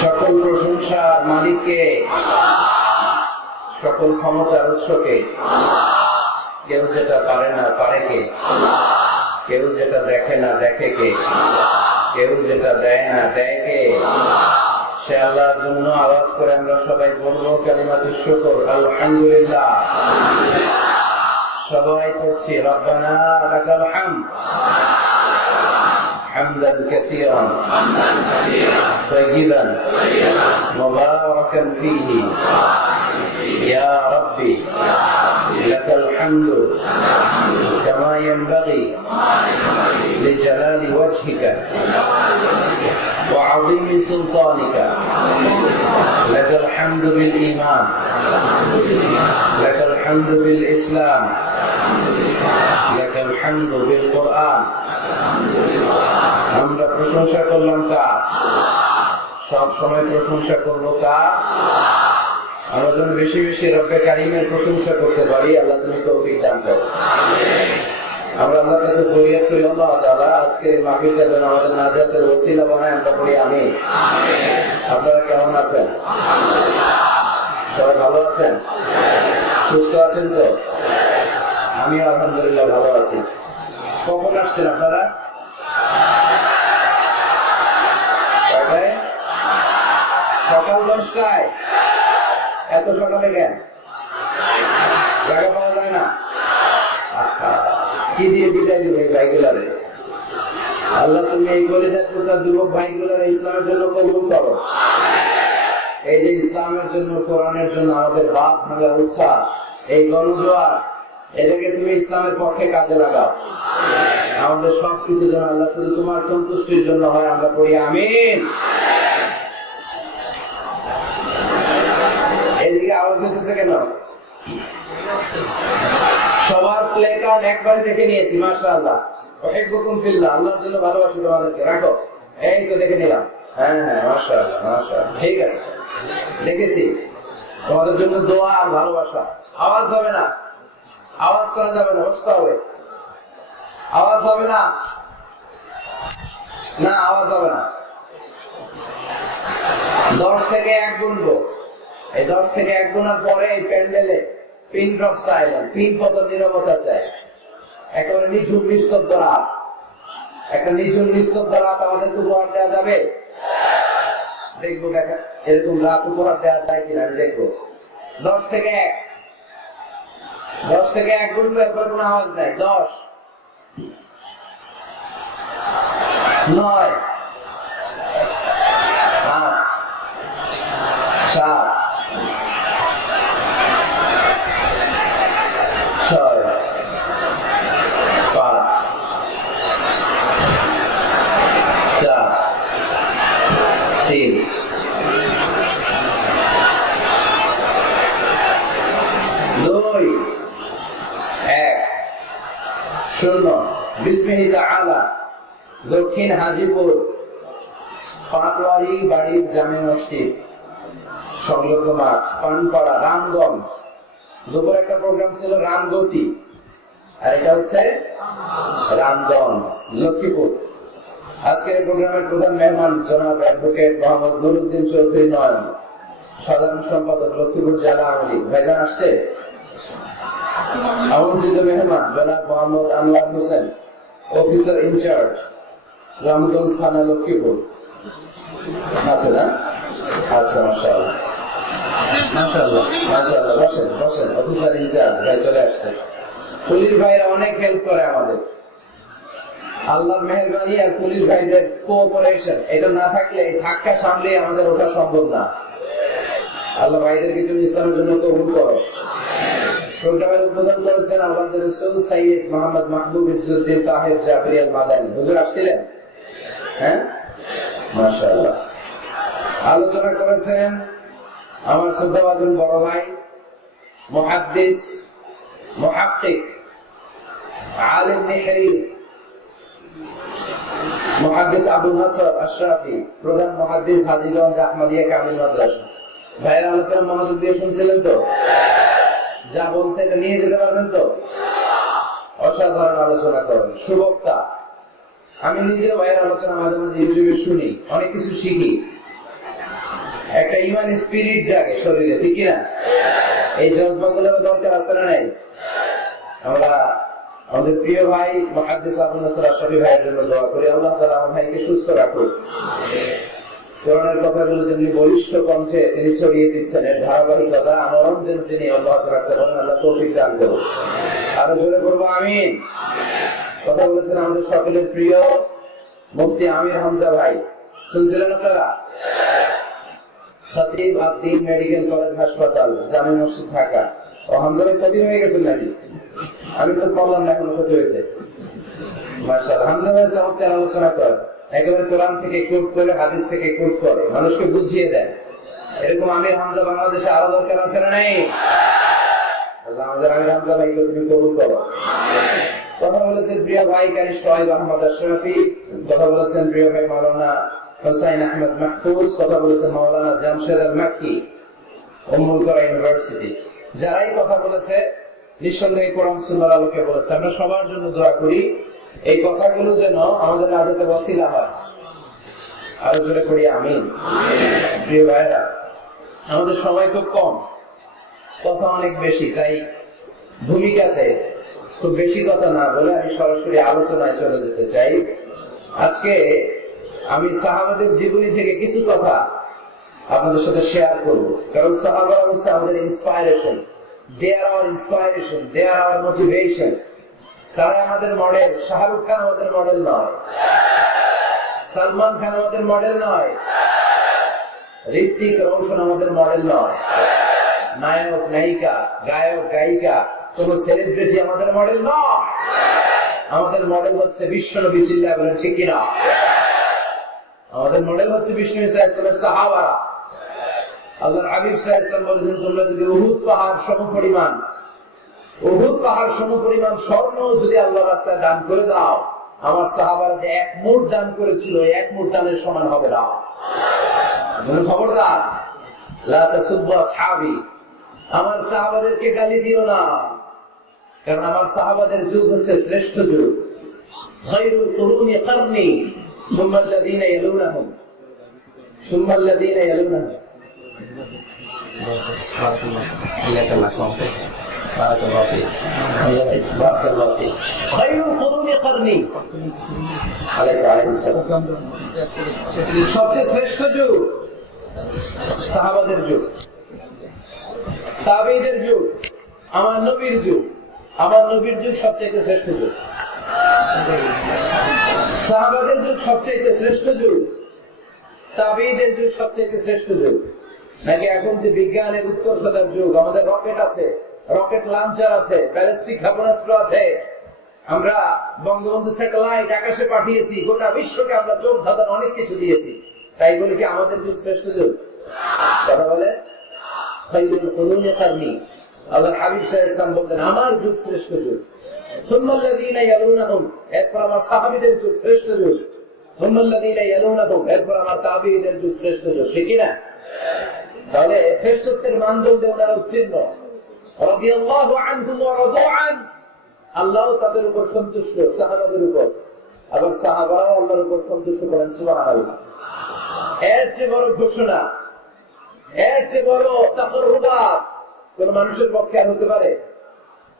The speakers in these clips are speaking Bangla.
সকল প্রশংসার মালিককে, সকল ক্ষমতার উৎসকে। কেউ যেটা পারে না পারে কে, কেউ যেটা দেখে না দেখে কে, কেউ যেটা দেয় না দেয় কে। সে আল্লাহর জন্য আওয়াজ করে আমরা সবাই বলবো কালিমাতুশ শুকর, আলহামদুলিল্লাহ। সবাই পড়ছি রব্বানা লাকাল হামদ হামদান কাসীরান তাইয়িবান মুবারাকান ফীহি ইয়া রাব্বি লাকাল হামদু কামা ইয়ানবাগি লিজালালি ওয়াজহিকা ওয়া আযীমি সুলতানিকা। লাকাল হামদু বিল ঈমান, লাকাল হামদু বিল ইসলাম, লাকাল হামদু বিল কুরআন। আমরা প্রশংসা করলাম কার? সব সময় প্রশংসা করবো কার? আমরা যেন বেশি বেশি রব্বে কারিমের প্রশংসা করতে পারি। আল্লাহ তুমি তৌফিক দান করো। আমরা আল্লাহর কাছে ফরিয়াদ করি, আল্লাহ তাআলা আজকে এই মাহফিলটা যেন আমাদের নাজাতের ওসিলা বানায়। আমরা বলি আমিন। আপনারা কেমন আছেন? সবাই ভালো আছেন? সুস্থ আছেন তো? আমিও আলহামদুলিল্লাহ ভালো আছি। কখন আসছেন আপনারা? সকাল 10টায়। এত সকালে কেন? জায়গা পাওয়া যায় না? কি দিয়ে বিদায় দিবে এই ভাইগুলারে? আল্লাহ তুমি এই কলেজের যুবক ভাইগুলার ইসলামের জন্য কবুল করো। এই যে ইসলামের জন্য, কোরআনের জন্য আমাদের বাপ ভাঙা উচ্ছ্বাস, এই গণজোয়ার, এটাকে তুমি ইসলামের পক্ষে কাজে লাগাও। আমাদের সবকিছু যেন আল্লাহ শুধু তোমার সন্তুষ্টির জন্য হয়। আমরা পড়ি আমিন। এদিকে আওয়াজ হইতেছে কেন? সবার প্লে কার্ড একবারে দেখে নিয়েছি। মাশাআল্লাহ, উহিব্বুকুম ফিল্লাহ, আল্লাহর জন্য ভালোবাসি তোমাদেরকে। রাখো, এই তো দেখে নিলাম। হ্যাঁ হ্যাঁ, মাশাআল্লাহ মাশাআল্লাহ, ঠিক আছে, দেখেছি। তোমাদের জন্য দোয়া আর ভালোবাসা। আওয়াজ হবে না, আওয়াজ করা যাবে না, বসতে হবে। আওয়াজ হবে না, না আওয়াজ হবে না। 10 থেকে 1 গুনবো। এই 10 থেকে 1 গুনার পরে এই প্যান্ডেলে পিন ড্রপ সাইলেন্ট, পিন পতন নীরবতা চাই। একেবারে নিঝুম নিস্তব্ধ রাত। একটা নিঝুম নিস্তব্ধ রাত আমাদের উপহার দেওয়া যাবে? দেখবো দেখা এরকম রাত উপহার দেওয়া যায় কিনা, আমি দেখবো। 10 থেকে 1, 10 থেকে 1 গুনবো, এরপরে কোনো আওয়াজ নাই। 10, 9, 8, 7, 6, 5, 4, 3, 2, 1, 0। বিসমিল্লাহি তাআলা। দক্ষিণ হাজীপুর পাটোয়ারি বাড়ির জামে মসজিদ সংলগ্ন মাঠ, পানপাড়া, রামগঞ্জ। দুপুর একটা প্রোগ্রাম ছিল রামগতি, আর এটা হচ্ছে রামগঞ্জ, লক্ষ্মীপুর। আজকের প্রোগ্রামের প্রধান মেহমান জনাব অ্যাডভোকেট মোহাম্মদ নুরুদ্দিন চৌধুরী নয়ন, সাধারণ সম্পাদক লক্ষ্মীপুর জেলা আওয়ামী লীগ। ভাইজান আসছে। আমন্ত্রিত মেহমান জনাব মোহাম্মদ আনোয়ার হোসেন, অফিসার ইনচার্জ, রামগঞ্জ থানা, লক্ষ্মীপুর। আছে না? আচ্ছা, মাশাআল্লাহ মাশাআল্লাহ মাশাআল্লাহ। বসেন বসেন, অফিসার ইনচার্জ ভাই চলে আসছে। পুলিশ ভাইরা অনেক হেল্প করে আমাদের। আল্লাহর মেহেরবানি আর পুলিশ ভাইদের কোঅপারেশন, এটা না থাকলে এই ধাক্কা সামলে আমাদের ওঠা সম্ভব না। আল্লাহ ভাইদেরকে তুমি ইসলামের জন্য কবুল করো। প্রোগ্রামের উদ্বোধন করেছেন আল্লাহর রাসূল সৈয়দ মোহাম্মদ মাহবুব ইজ্জুদ্দিন তাহের জাফরি আল মাদানী। হুজুর আসছিলেন? হ্যাঁ, মাশাআল্লাহ। আলোচনা করেছেন আমার শ্রদ্ধাভাজন বড় ভাই, মুহাদ্দিস, মুহাক্কিক, আলিম নিহরি, মুহাদ্দিস আবু নাসর আশরাফি, প্রধান মুহাদ্দিস হাজীগঞ্জ আহমদিয়া কামিল মাদ্রাসা। ভাইয়ের আলোচনা মনোযোগ দিয়ে শুনছিলেন তো? যা বলছে এটা নিয়ে যেতে পারবেন তো? অসাধারণ আলোচনা করেন, সুবক্তা। আমি নিজেও ভাইয়ের আলোচনা মাঝে মাঝে ইউটিউবে শুনি, অনেক কিছু শিখি। একটা ইমান স্পিরিট জাগে শরীরে, ঠিক না? এই জজবাগুলোর দরকার আছে না নাই? আমরা আমাদের প্রিয় ভাই মুহাদ্দিস আবু নাসর আশরাফি ভাইয়ের জন্য দোয়া করি, আল্লাহ তাআলা আমার ভাইকে সুস্থ রাখুক। কোরআনের কথাগুলো যেমনি বলিষ্ঠ কণ্ঠে তিনি ছড়িয়ে দিচ্ছেন, এর ধারাবাহিকতা আমরণ যেন তিনি অব্যাহত রাখতে পারেন, আল্লাহ তৌফিক দান করুন। আরো জোরে করবো আমিন। কথা বলেছেন আমাদের সকলের প্রিয় মুফতি আমির হামজা ভাই, শুনছিলেন আপনারা? খতিব আদ-দ্বীন মেডিকেল কলেজ হাসপাতাল, জামে মসজিদ, ঢাকা। ও হামজা ভাই খতিব হয়ে গেছেন নাকি? আমি তো বললাম না এখনো খতিব হয়েছে। মাশাআল্লাহ, হামজা ভাই চমৎকার আলোচনা করেন, একেবারে কোরআন থেকে কোট করে, হাদিস থেকে কোট করে, মানুষকে বুঝিয়ে দেন। এরকম আমির হামজা বাংলাদেশে আরো দরকার আছে না নাই? আল্লাহ আমাদের আমির হামজা ভাইকে তুমি কবুল করো। কথা বলেছেন প্রিয় ভাই কারি শোয়েব আহমদ আশরাফি, কথা বলেছেন প্রিয় ভাই মাওলানা হুসাইন আহমেদ মাহফুজ, কথা বলেছেন মাওলানা জামশেদ আল মাক্কি, উম্মুল কুরা ইউনিভার্সিটি। যারাই কথা বলেছে নিঃসন্দেহে কোরআন সুন্নাহর আলোকে বলেছে। আমরা সবার জন্য দোয়া করি এই কথাগুলো যেন আমাদের নাজাতে ওসিলা হয়। আরো জোরে করি আমিন। প্রিয় ভাইরা, আমাদের সময় খুব কম, কথা অনেক বেশি, তাই ভূমিকাতে খুব বেশি কথা না বলে আমি সরাসরি আলোচনায় চলে যেতে চাই। আজকে আমি সাহাবাদের জীবনী থেকে কিছু কথা আপনাদের সাথে শেয়ার করব, কারণ সাহাবারা হচ্ছে আমাদের ইন্সপায়ারেশন, দে আর আওয়ার ইন্সপায়ারেশন, দে আর আওয়ার মোটিভেশন। তারা আমাদের মডেল। শাহরুখ খান আমাদের মডেল নয়, সালমান খান আমাদের মডেল নয়, ঋত্বিক রোশন আমাদের মডেল নয়, নায়ক নায়িকা, গায়ক গায়িকা, কোন সেলিব্রিটি আমাদের মডেল নয়। আমাদের মডেল হচ্ছে বিশ্বনবী, চিল্লায় বলেন ঠিক কিনা? আমাদের মডেল হচ্ছে বিশ্বনবী সাল্লাল্লাহু আলাইহি ওয়াসাল্লামের সাহাবারা। আল্লাহর হাবিব সাল্লাল্লাহু আলাইহি ওয়াসাল্লাম বলেছেন, তোমরা যদি উহুদ পাহাড় সমপরিমাণ, উহুদ পাহাড় সমপরিমাণ স্বর্ণ যদি আল্লাহর রাস্তায় দান করে দাও, আমার সাহাবারা যে এক মুঠ দান করেছিল, এক মুঠ দানের সমান হবে না। খবরদার, লা তাসুব্বু আসহাবি, আমার সাহাবাদেরকে গালি দিও না, কারণ আমার সাহাবাদের যুগ হচ্ছে শ্রেষ্ঠ যুগ। খায়রুল কুরুনি কারনি সুম্মা আল্লাযীনা ইয়ালুনাহুম, সুম্মা আল্লাযীনা ইয়ালুনাহুম। সবচেয়ে শ্রেষ্ঠ যুগ সাহাবাদের যুগ, তাবেঈদের যুগ, আমার নবীর যুগ। আমার নবীর যুগ সবচেয়ে শ্রেষ্ঠ যুগ, সাহাবাদের যুগ সবচেয়ে শ্রেষ্ঠ যুগ, তাবেঈদের যুগ সবচেয়ে শ্রেষ্ঠ যুগ। নাকি এখন যে বিজ্ঞানের উৎকর্ষতার যুগ, আমাদের রকেট আছে, রকেট লঞ্চার আছে, ব্যালিস্টিক ক্ষেপণাস্ত্র আছে, আমরা বঙ্গবন্ধু স্যাটেলাইট আকাশে পাঠিয়েছি, গোটা বিশ্বকে আমরা চোখ ধাঁধানো অনেক কিছু দিয়েছি, তাই বলে কি আমাদের যুগ শ্রেষ্ঠ যুগ? কথা বলে খায়রুল কুরুনি কারনি। আল্লাহর হাবিব সাল্লাল্লাহু আলাইহি ওয়াসাল্লাম বলেন, আমার যুগ শ্রেষ্ঠ যুগ, সুম্মা আল্লাযীনা ইয়ালুনাহুম, এরপর আমার সাহাবীদের যুগ শ্রেষ্ঠ যুগ, সুম্মা আল্লাযীনা ইয়ালুনাহুম, এরপর আমার তাবেঈদের যুগ শ্রেষ্ঠ যুগ। ঠিক কি না? তাহলে শ্রেষ্ঠত্বের মানদণ্ডে ওনারা উত্তীর্ণ। রাদিয়াল্লাহু আনহুম ওয়া রাদু আন, আল্লাহ তাদের উপর সন্তুষ্ট, সাহাবাদের উপর, আবার সাহাবারাও আল্লাহর উপর সন্তুষ্ট করেন। সুবহানাল্লাহ। এর চেয়ে বড় ঘোষণা, এর চেয়ে বড় তাকররুবাত কোন মানুষের পক্ষে আর হতে পারে?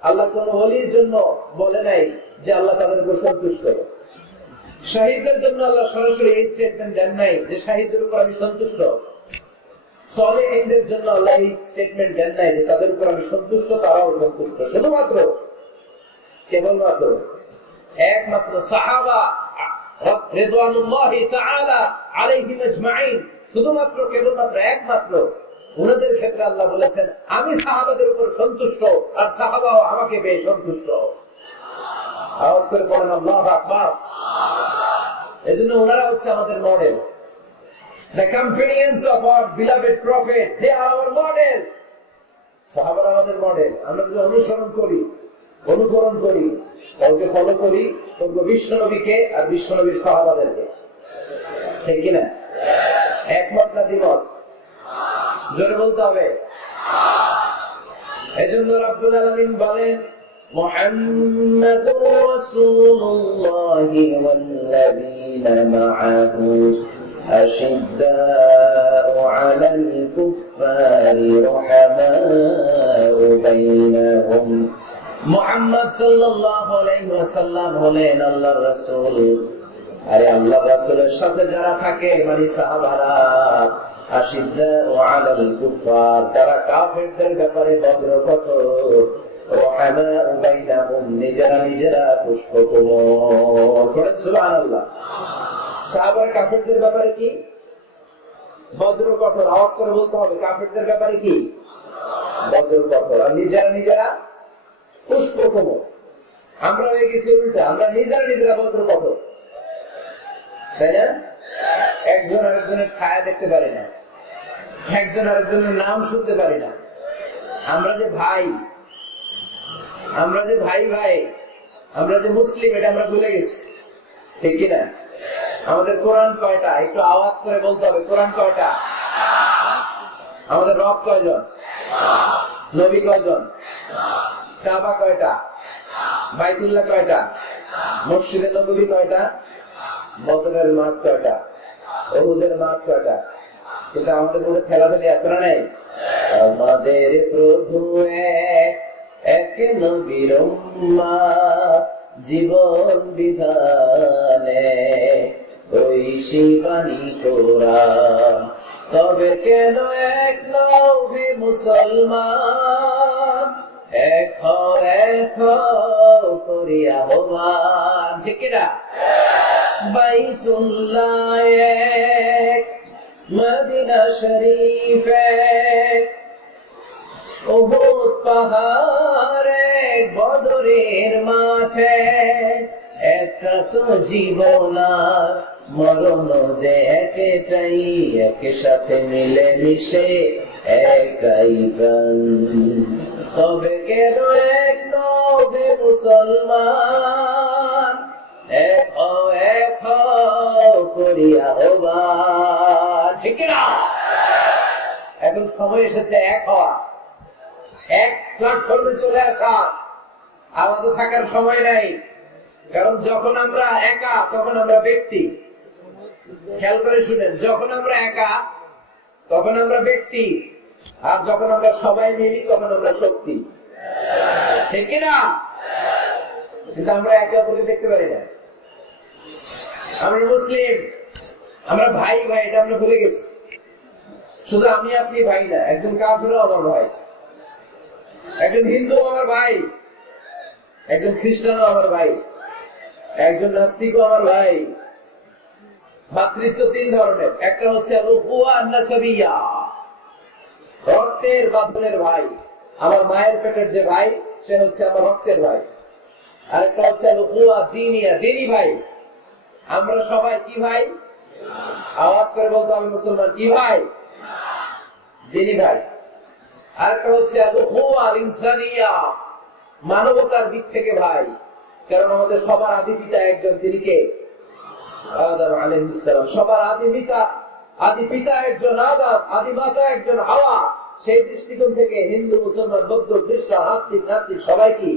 আল্লাহ কোন ওলির জন্য বলে নাই যে আল্লাহ তাদের উপর সন্তুষ্ট। শাহিদদের জন্য আল্লাহ সরাসরি এই স্টেটমেন্ট দেন নাই যে শাহিদদের উপর আমি সন্তুষ্ট। সালেহীনদের জন্য আল্লাহ এই স্টেটমেন্ট দেন নাই যে তাদের উপর আমি সন্তুষ্ট, তারাও সন্তুষ্ট। শুধুমাত্র, কেবলমাত্র, একমাত্র সাহাবা রিদওয়ানুল্লাহি তাআলা আলাইহিম আজমাইন, শুধুমাত্র, কেবলমাত্র, একমাত্র উনাদের ক্ষেত্রে আল্লাহ বলেছেন আমি সাহাবাদের উপর সন্তুষ্ট, আর সাহাবাও আমাকে পেয়ে সন্তুষ্ট। আওয়াজ করে পড়েন আল্লাহু আকবার। এজন্য ওনারা হচ্ছে আমাদের model. The companions of our beloved prophet, they are our model. সাহাবারা আমাদের মডেল। আমরা যদি অনুসরণ করি, অনুকরণ করি, কাউকে ফলো করি, তবে বিশ্বনবীকে আর বিশ্বনবীর সাহাবাদেরকে। ঠিক কিনা? একমত না দ্বিমত? জোরে বলতে হবে। এজন্য রাব্বুল আলামিন বলেন, মুহাম্মাদুর রাসূলুল্লাহি ওয়াল্লাযীনা মা'আহু আশিদ্দাউ على الكفار رحماء بينهم মুহাম্মদ সাল্লাল্লাহু আলাইহি ওয়াসাল্লাম হলেন আল্লাহর রাসূল। আরে আল্লাহর রাসূলের সাথে যারা থাকে মানে সাহাবারা, আশিদ্দাউ আলাল কুফার, তারা কাফেরদের ব্যাপারে বজ্রকঠোর, রহমাউ বাইনাহুম, নিজেরা নিজেরা পুষ্পকোমল। পড়েন সুবহানাল্লাহ। সাহাবারা কাফেরদের ব্যাপারে কি? বজ্রকঠোর। আওয়াজ করে বলতে হবে, কাফেরদের ব্যাপারে কি? বজ্রকঠোর। আর নিজেরা নিজেরা পুষ্পকোমল। আমরা হয়ে গেছি উল্টা, আমরা নিজেরা নিজেরা বজ্রকঠোর, তাই না? একজন আরেকজনের ছায়া দেখতে পারি না, একজন আরেকজনের নাম শুনতে পারি না। আমরা যে ভাই, আমরা যে ভাই ভাই, আমরা যে মুসলিম, এটা আমরা ভুলে গেছি, ঠিক কিনা? আমাদের কোরআন কয়টা? একটু আওয়াজ করে বলতে হবে, কোরআন কয়টা? আমাদের রব কয়জন? নবী কয়জন? কাবা কয়টা? বাইতুল্লাহ কয়টা? মসজিদে নববী কয়টা? বদরের মাঠ কয়টা? উহুদের মাঠ কয়টা? কিন্তু আমাদের মধ্যে খেলাধুলি আছে না নাই? আমাদের প্রভু এক নবীর উম্মাহ, জীবন বিধানে ঐশী বাণী কোরআন, তবে কেন এক নবী মুসলমান, এক করিয়া আহ্বান, ঠিক কিনা? বাইতুল্লাহ এক, মদিনা শরীফ এক, উহুদ পাহাড় এক, বদরের মাঠে, একটা তো জীবন আর মরণ যে একটাই, একে সাথে মিলে মিশে একাই প্রাণ, তবে কেন এক নবে মুসলমান, এক করিয়া আহ্বান, ঠিক না? এখন সময় এসেছে এক হওয়া, এক প্ল্যাটফর্মে চলে আসা, আলাদা থাকার সময় নাই। কারণ যখন আমরা একা তখন আমরা ব্যক্তি। খেয়াল করে শুনেন, যখন আমরা একা তখন আমরা ব্যক্তি, আর যখন আমরা সবাই মিলি তখন আমরা শক্তি, ঠিক না? কিন্তু আমরা একে অপরকে দেখতে পারি না। আমরা মুসলিম, আমরা ভাই ভাই, এটা আমরা ভুলে গেছি। শুধু আমি আপনি ভাই না, একজন কাফেরও আমার ভাই, একজন হিন্দু আমার ভাই, একজন খ্রিস্টানও আমার ভাই, একজন নাস্তিকও আমার ভাই। ভাতৃত্ব তিন ধরনের, একটা হচ্ছে রক্তের বাঁধনের ভাই, আমার মায়ের পেটের যে ভাই সে হচ্ছে আমার রক্তের ভাই। আরেকটা হচ্ছে দিনী ভাই, আমরা সবাই কি ভাই? আওয়াজ করে বলতে হবে মুসলমান, কি ভাই? দিনী ভাই। আরেকটা হচ্ছে ইনসানিয়া, মানবতার দিক থেকে ভাই, কারণ আমাদের সবার আদি পিতা একজন, তিনি কে? আদম আলাইহিস সালাম। সবার আদি পিতা একজন আদম, আদি মাতা একজন হাওয়া। সেই দৃষ্টিকোণ থেকে হিন্দু, মুসলমান, বৌদ্ধ, খ্রিস্টান, নাস্তিক সবাই কি?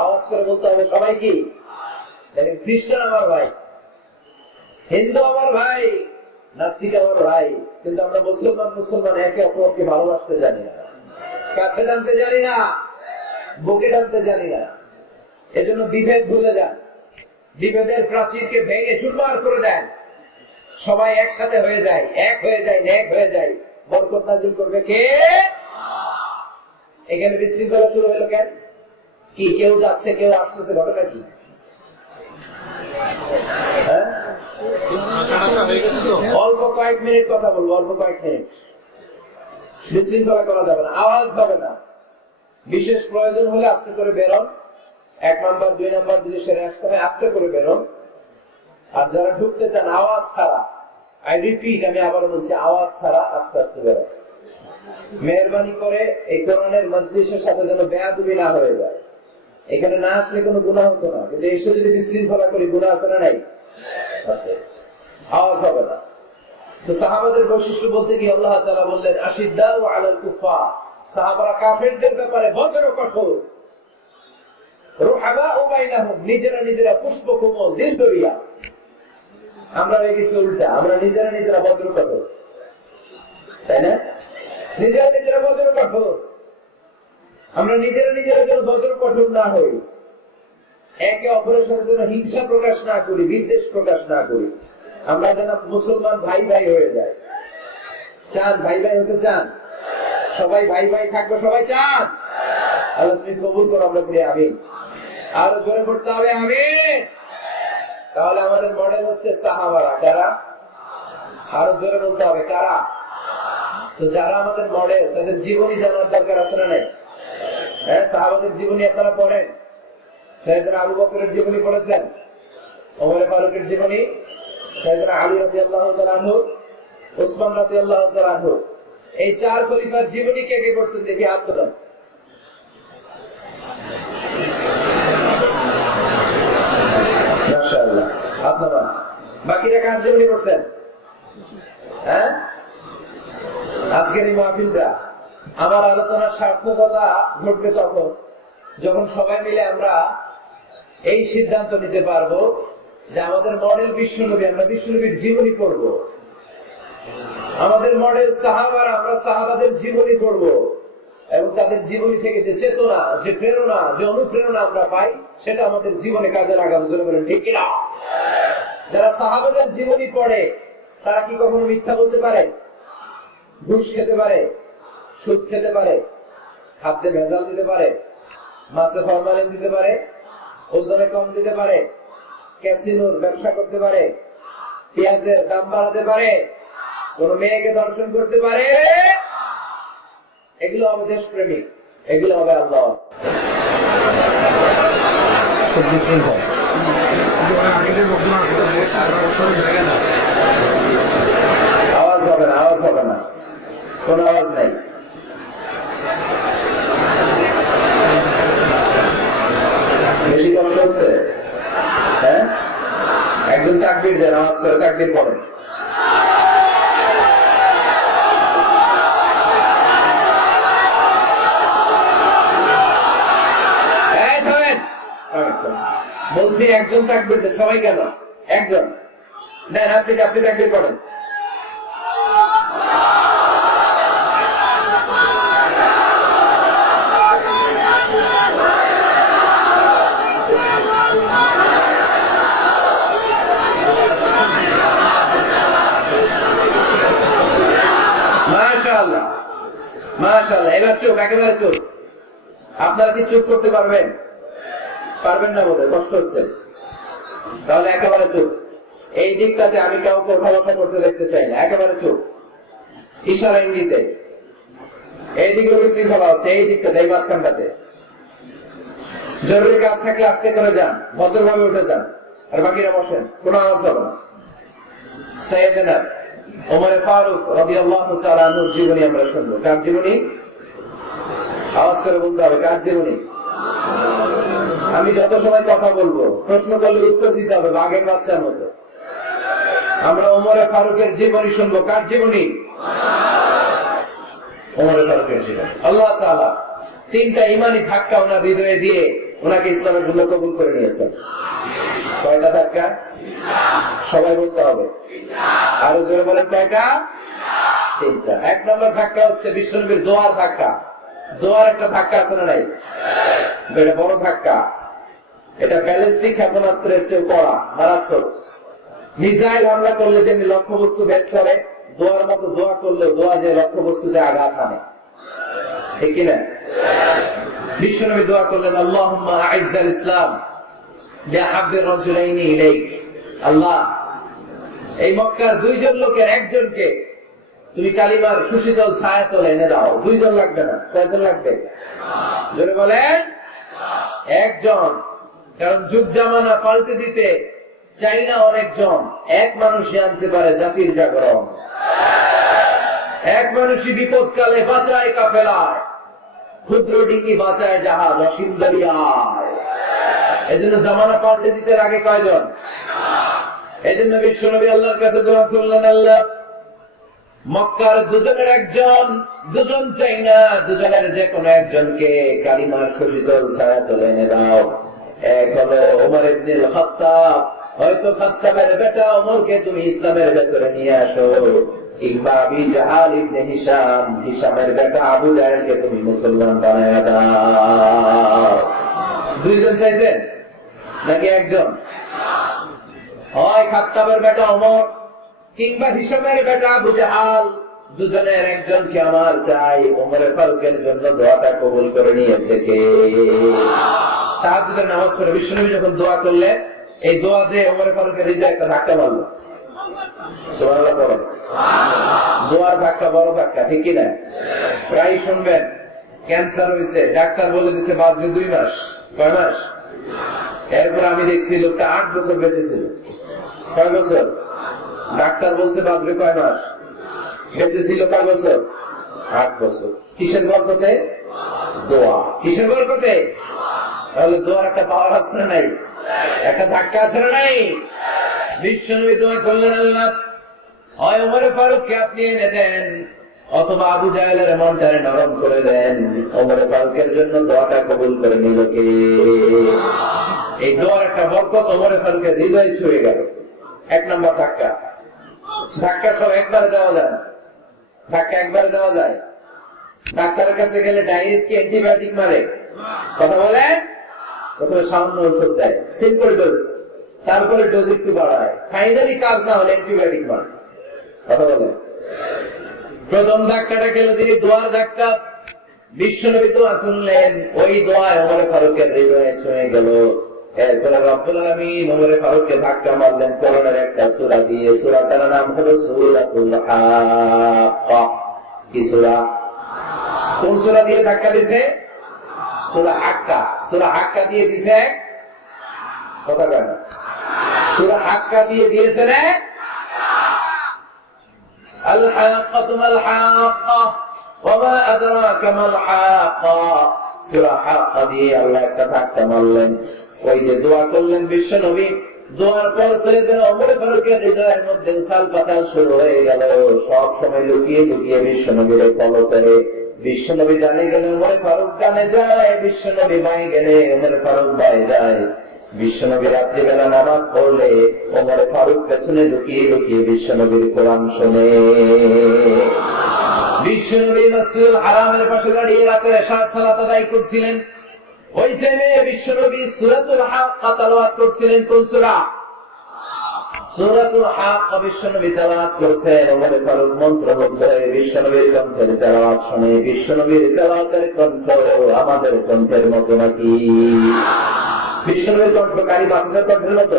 আওয়াজ করে বলতে হবে, সবাই কি? দেখেন, খ্রিস্টান আমার ভাই, হিন্দু আমার ভাই, নাস্তিক আমার ভাই, কিন্তু আমরা মুসলমান একে অপরকে ভালোবাসতে জানি না, কাছে টানতে জানি না, বুকে টানতে জানি না। এজন্য বিভেদ ভুলে যান, বিভেদের প্রাচীরকে ভেঙে চুরমার করে দেন, সবাই একসাথে হয়ে যায়, এক হয়ে যায়, নেক হয়ে যায়। বরকত নাজিল করবে কে? এখানে বিশৃঙ্খলা শুরু হলো কেন? কি কেউ যাচ্ছে, কেউ আসতেছে, ঘটনা কি? অল্প কয়েক মিনিট কথা বলবো, অল্প কয়েক মিনিট। বিশৃঙ্খলা করা যাবে না, আওয়াজ হবে না। বিশেষ প্রয়োজন হলে আস্তে করে বেরোন, 1 নাম্বার 2 নাম্বার যদি সেরে আসতে হয় আস্তে করে বেরোন। আর যারা ঢুকতে চান আওয়াজ ছাড়া, আই রিপিট, আমি আবারও বলছি, আওয়াজ ছাড়া আস্তে আস্তে বেরোন। মেহরবানি করে এই কোরআনের মজলিসের সাথে যেন বেয়াদবি না হয়ে যায়। এখানে না আসলে কোনো গুনাহ হতো না, কিন্তু এসে যদি বিশৃঙ্খলা করি, গুনাহ আছে না নাই? আছে। আওয়াজ হবে না। তো সাহাবাদের বৈশিষ্ট্য বলতে গিয়ে আল্লাহ তাআলা বললেন, আশিদ্দাউ আলাল কুফার, সাহাবারা কাফেরদের ব্যাপারে বজ্র কঠোর, রুহামাউ বাইনাহুম, নিজেরা নিজেরা পুষ্পকোমল, দিলদরিয়া। আমরা হয়ে গেছি উল্টা, আমরা নিজেরা নিজেরা বজ্র কঠোর। তাই না? নিজেরা বজ্র কঠোর, আমরা নিজেরা যেন বজ্র কঠোর না হই, একে অপরের সাথে যেন হিংসা প্রকাশ না করি, বিদ্বেষ প্রকাশ না করি, আমরা যেন মুসলমান ভাই ভাই হয়ে যায়। চান ভাই ভাই হতে চান? সবাই ভাই ভাই থাকবো, সবাই চান? আল্লাহ তুমি কবুল করো, আমরা বলি আমিন। আরো জোরে পড়তে হবে আমিন। তাহলে আমাদের মডেল হচ্ছে সাহাবারা। কারা? আরো জোরে বলতে হবে কারা? তো যারা আমাদের মডেল, তাদের জীবনী জানার দরকার আছে না নাই? হ্যাঁ, সাহাবাদের জীবনী আপনারা পড়েন। সাইয়েদনা আবু বকরের জীবনী পড়েছেন, ওমর ফারুকের জীবনী, সাইয়েদনা আলী রাদিয়াল্লাহু তাআলা আনহু, উসমান রাদিয়াল্লাহু তাআলা আনহু, এই চার খলিফার জীবনী কে কে পড়ছেন দেখি হাত তোলেন। মাশাআল্লাহ, আপনারা বাকিরা কার জীবনী পড়ছেন? হ্যাঁ, আজকের এই মাহফিলটা, আমার আলোচনার সার্থকতা ঘটবে তখন যখন সবাই মিলে আমরা এই সিদ্ধান্ত নিতে পারবো যে আমাদের মডেল বিশ্বনবী, আমরা বিশ্বনবীর জীবনী করব। আমাদের মডেল সাহাবারা, আমরা সাহাবাদের জীবনী করব, এবং তাদের জীবনী থেকে যে চেতনা, যে প্রেরণা, যে অনুপ্রেরণা আমরা পাই, সেটা আমাদের জীবনে কাজে লাগাবো। ঠিক কিনা? যারা সাহাবাদের জীবনী পড়ে তারা কি কখনো মিথ্যা বলতে পারে? ঘুষ খেতে পারে? সুদ খেতে পারে? খাদ্যে ভেজাল দিতে পারে? মাছে ফরমালিন দিতে পারে? ওজনে কম দিতে পারে? ক্যাসিনোর ব্যবসা করতে পারে? পেঁয়াজের দাম বাড়াতে পারে? কোন মেয়েকে দর্শন করতে পারে? এগুলো হবে দেশপ্রেমিক, এগুলো হবে আল্লাহ। আওয়াজ হবে না, আওয়াজ হবে না, কোন আওয়াজ নাই। বেশি কষ্ট হচ্ছে? হ্যাঁ, একজন তাকবীর দেন, আওয়াজ করে তাকবীর পড়েন। বলছি একজন তাকবীর দেন, সবাই কেন? একজন দেন, আপনি তাকবীর পড়েন। মাশাআল্লাহ, মাশাআল্লাহ। এবার চুপ, একেবারে চুপ। আপনারা কি চুপ করতে পারবেন? পারবেন না বোধহয়, কষ্ট হচ্ছে। তাহলে একেবারে চুপ। এই দিকটাতে আমি কাউকে ওঠা বসা করতে দেখতে চাই না, একেবারে চুপ। ইশারা ইঙ্গিতে এই দিকে বিশৃঙ্খলা হচ্ছে, এই দিকটাতে, এই মাঝখানটাতে। জরুরি কাজ থাকলে আস্তে করে যান, ভদ্রভাবে উঠে যান, আর বাকিরা বসেন, কোনো আওয়াজ হবে না। সাইয়েদনা ওমর ফারুক রাদিয়াল্লাহু তাআলা আনহুর জীবনী আমরা শুনবো। কার জীবনী? আওয়াজ করে বলতে হবে, কার জীবনী? আমি যত সময় কথা বলবো, প্রশ্ন করলে উত্তর দিতে হবে বাঘের বাচ্চার মতো। আমরা ওমর ফারুকের জীবনী শুনবো। কার জীবনী? ওমর ফারুকের জীবনী। আল্লাহ তাআলা তিনটা ইমানি ধাক্কা ওনার হৃদয়ে দিয়ে ওনাকে ইসলামের জন্য কবুল করে নিয়েছেন। কয়টা ধাক্কা? সবাই বলতে হবে, আরো জোরে বলেন, কয়টা? তিনটা। এক নম্বর ধাক্কা হচ্ছে বিশ্বনবীর দোয়ার ধাক্কা। দোয়ার একটা ধাক্কা আছে না নাই? এটা বড় ধাক্কা। এটা ব্যালিস্টিক ক্ষেপণাস্ত্রের চেয়ে কড়া, মারাত্মক। মিসাইল হামলা করলে যেমনি লক্ষ্যবস্তু ভেদ করে, দোয়ার মতো দোয়া করলেও দোয়া যে লক্ষ্যবস্তুতে আঘাত হানে, ঠিক কিনা? বিশ্বনবী দোয়া করলেন, আল্লাহুম্মা আইজ্জাল ইসলাম বিহাব্বির রাজুলাইনি ইলাইক। আল্লাহ, এই মক্কার দুইজন লোকের একজনকে তুমি কালিমার সুশীতল ছায়াতলে এনে দাও। দুইজন লাগবে না, কয়জন লাগবে? জোরে বলেন, একজন। কারণ যুগ জামানা পাল্টে দিতে চাই না অনেকজন, এক মানুষই আনতে পারে জাতির জাগরণ। এক মানুষই বিপদকালে বাঁচায় কাফেলায়, ক্ষুদ্র ডিঙ্গি বাঁচায় জাহাজ অসীম দরিয়ায়। এজন্য জামানা পাল্টে দিতে লাগে কয়জন? এজন্য বিশ্বনবী আল্লাহর কাছে দোয়া করলেন, আল্লাহ মক্কার দুজনের একজন, দুজন চাই না, দুজনের যে কোনো একজনকে কালিমার সুশীতল ছায়াতলে এনে দাও। এক হলো ওমর ইবনুল খাত্তাব, হয়তো খাত্তাবের বেটা ওমরকে তুমি ইসলামের ভেতরে নিয়ে আসো। কিংবা আবি জাহাল ইবনে হিশাম, হিশামের বেটা আবু জাহেলকে তুমি মুসলমান বানায়া দাও। দুইজন চাইছেন নাকি একজন? হয় খাত্তাবের বেটা ওমর কিংবা হিশামের বেটা আবু জাহাল, দুজনের একজনকে আমার চাই। ওমরে ফারুকের জন্য দোয়াটা কবুল করে নিয়েছে কে? তাহাজ্জুদের নামাজ পড়ে বিশ্বনবী যখন দোয়া করলেন, এই দোয়া যে ওমরে ফারুকের হৃদয়ে একটা ধাক্কা মারল। সুবহানাল্লাহ পড়েন। দোয়ার ধাক্কা বড় ধাক্কা, ঠিক কি না? প্রায় শুনবেন ক্যান্সার হয়েছে, ডাক্তার বলে দিচ্ছে বাঁচবে 2 মাস। কয় মাস? এরপর আমি দেখছি লোকটা 8 বছর বেঁচে ছিল। কয় বছর? ডাক্তার বলছে বাঁচবে কয় মাস, বেঁচে ছিল কয় বছর? 8 বছর। কিসের বরকতে? দোয়া। কিসের বরকতে? তাহলে দোয়ার একটা পাওয়ার আছে না নাই? একটা ধাক্কা আছে না নাই? বিশ্বনবী দোয়া করলেন, আল্লাহ হয় ওমরে ফারুককে আপনি এনে দেন, অথবা আবু জাহেলের মনটারে নরম করে দেন। ওমরে ফারুকের জন্য দোয়াটা কবুল করে নিল কে? এই দোয়ার একটা বরকত ওমরে ফারুকের হৃদয়ে ছুঁয়ে গেল। 1 নম্বর ধাক্কা। ধাক্কা সব একবারে দেওয়া যায় না। ধাক্কা একবারে দেওয়া যায়? ডাক্তারের কাছে গেলে ডাইরেক্ট কি অ্যান্টিবায়োটিক মারে? কথা বলেন। প্রথমে সামান্য ওষুধ দেয়, সিম্পল ডোজ, তারপরে ডোজ একটু বাড়ায়, ফাইনালি কাজ না হলে অ্যান্টিবায়োটিক মারে। কথা বলেন। প্রথম ধাক্কাটা গেল তিনি দোয়ার ধাক্কা। বিশ্বনবী দোয়া করলেন, ওই দোয়ায় ওমরে ফারুকের হৃদয়ে ছুঁয়ে গেল। এরপরে রব্বুল আলামিন ওমরে ফারুককে ধাক্কা মারলেন কোরআনের একটা সূরা দিয়ে। সূরাটার নাম হলো সূরাতুল হাক্কা। কি সূরা? কোন সূরা দিয়ে ধাক্কা দিয়েছে? সূরা হাক্কা। সূরা হাক্কা দিয়ে দিয়েছে কথা কেন? সূরা হাক্কা দিয়ে দিয়েছে না? আল হাক্কাতু মাল হাক্কা ওয়া মা আদরাকা মাল হাক্কা। সূরা হাক্কা দিয়ে আল্লাহ একটা ধাক্কা মারলেন। ওই যে দোয়া করলেন বিশ্বনবী, দোয়ার পর সাইয়েদনা ওমর ফারুকের হৃদয়ের মধ্যে উথাল পাতাল শুরু হয়ে গেল। সব সময় লুকিয়ে লুকিয়ে বিশ্বনবীর ফলো করে। বিশ্বনবী ডানে গেলে ওমর ফারুক ডানে যায়, বিশ্বনবী বাঁয়ে গেলে ওমর ফারুক বাঁয়ে যায়। বিশ্বনবী রাত্রিবেলা নামাজ পড়লে ওমর ফারুক পেছনে লুকিয়ে লুকিয়ে বিশ্বনবীর কোরআন শোনে। বিশ্বনবী মসজিদুল হারামের পাশে দাঁড়িয়ে রাতের ইশার সালাত আদায় করছিলেন। ওই টাইমে বিশ্বনবী সূরাতুল হাক্কা তেলাওয়াত করছিলেন। কোন সূরা? সূরাতুল হাক্কা বিশ্বনবী তেলাওয়াত করছেন। ওমর ফারুক মন্ত্রমুগ্ধ হয়ে বিশ্বনবীর কণ্ঠের তেলাওয়াত শুনে। বিশ্বনবীর তেলাওয়াতের কণ্ঠ আমাদের কণ্ঠের মতো নাকি? বিশ্বনবীর কণ্ঠ কারি বাসুদের কণ্ঠের মতো?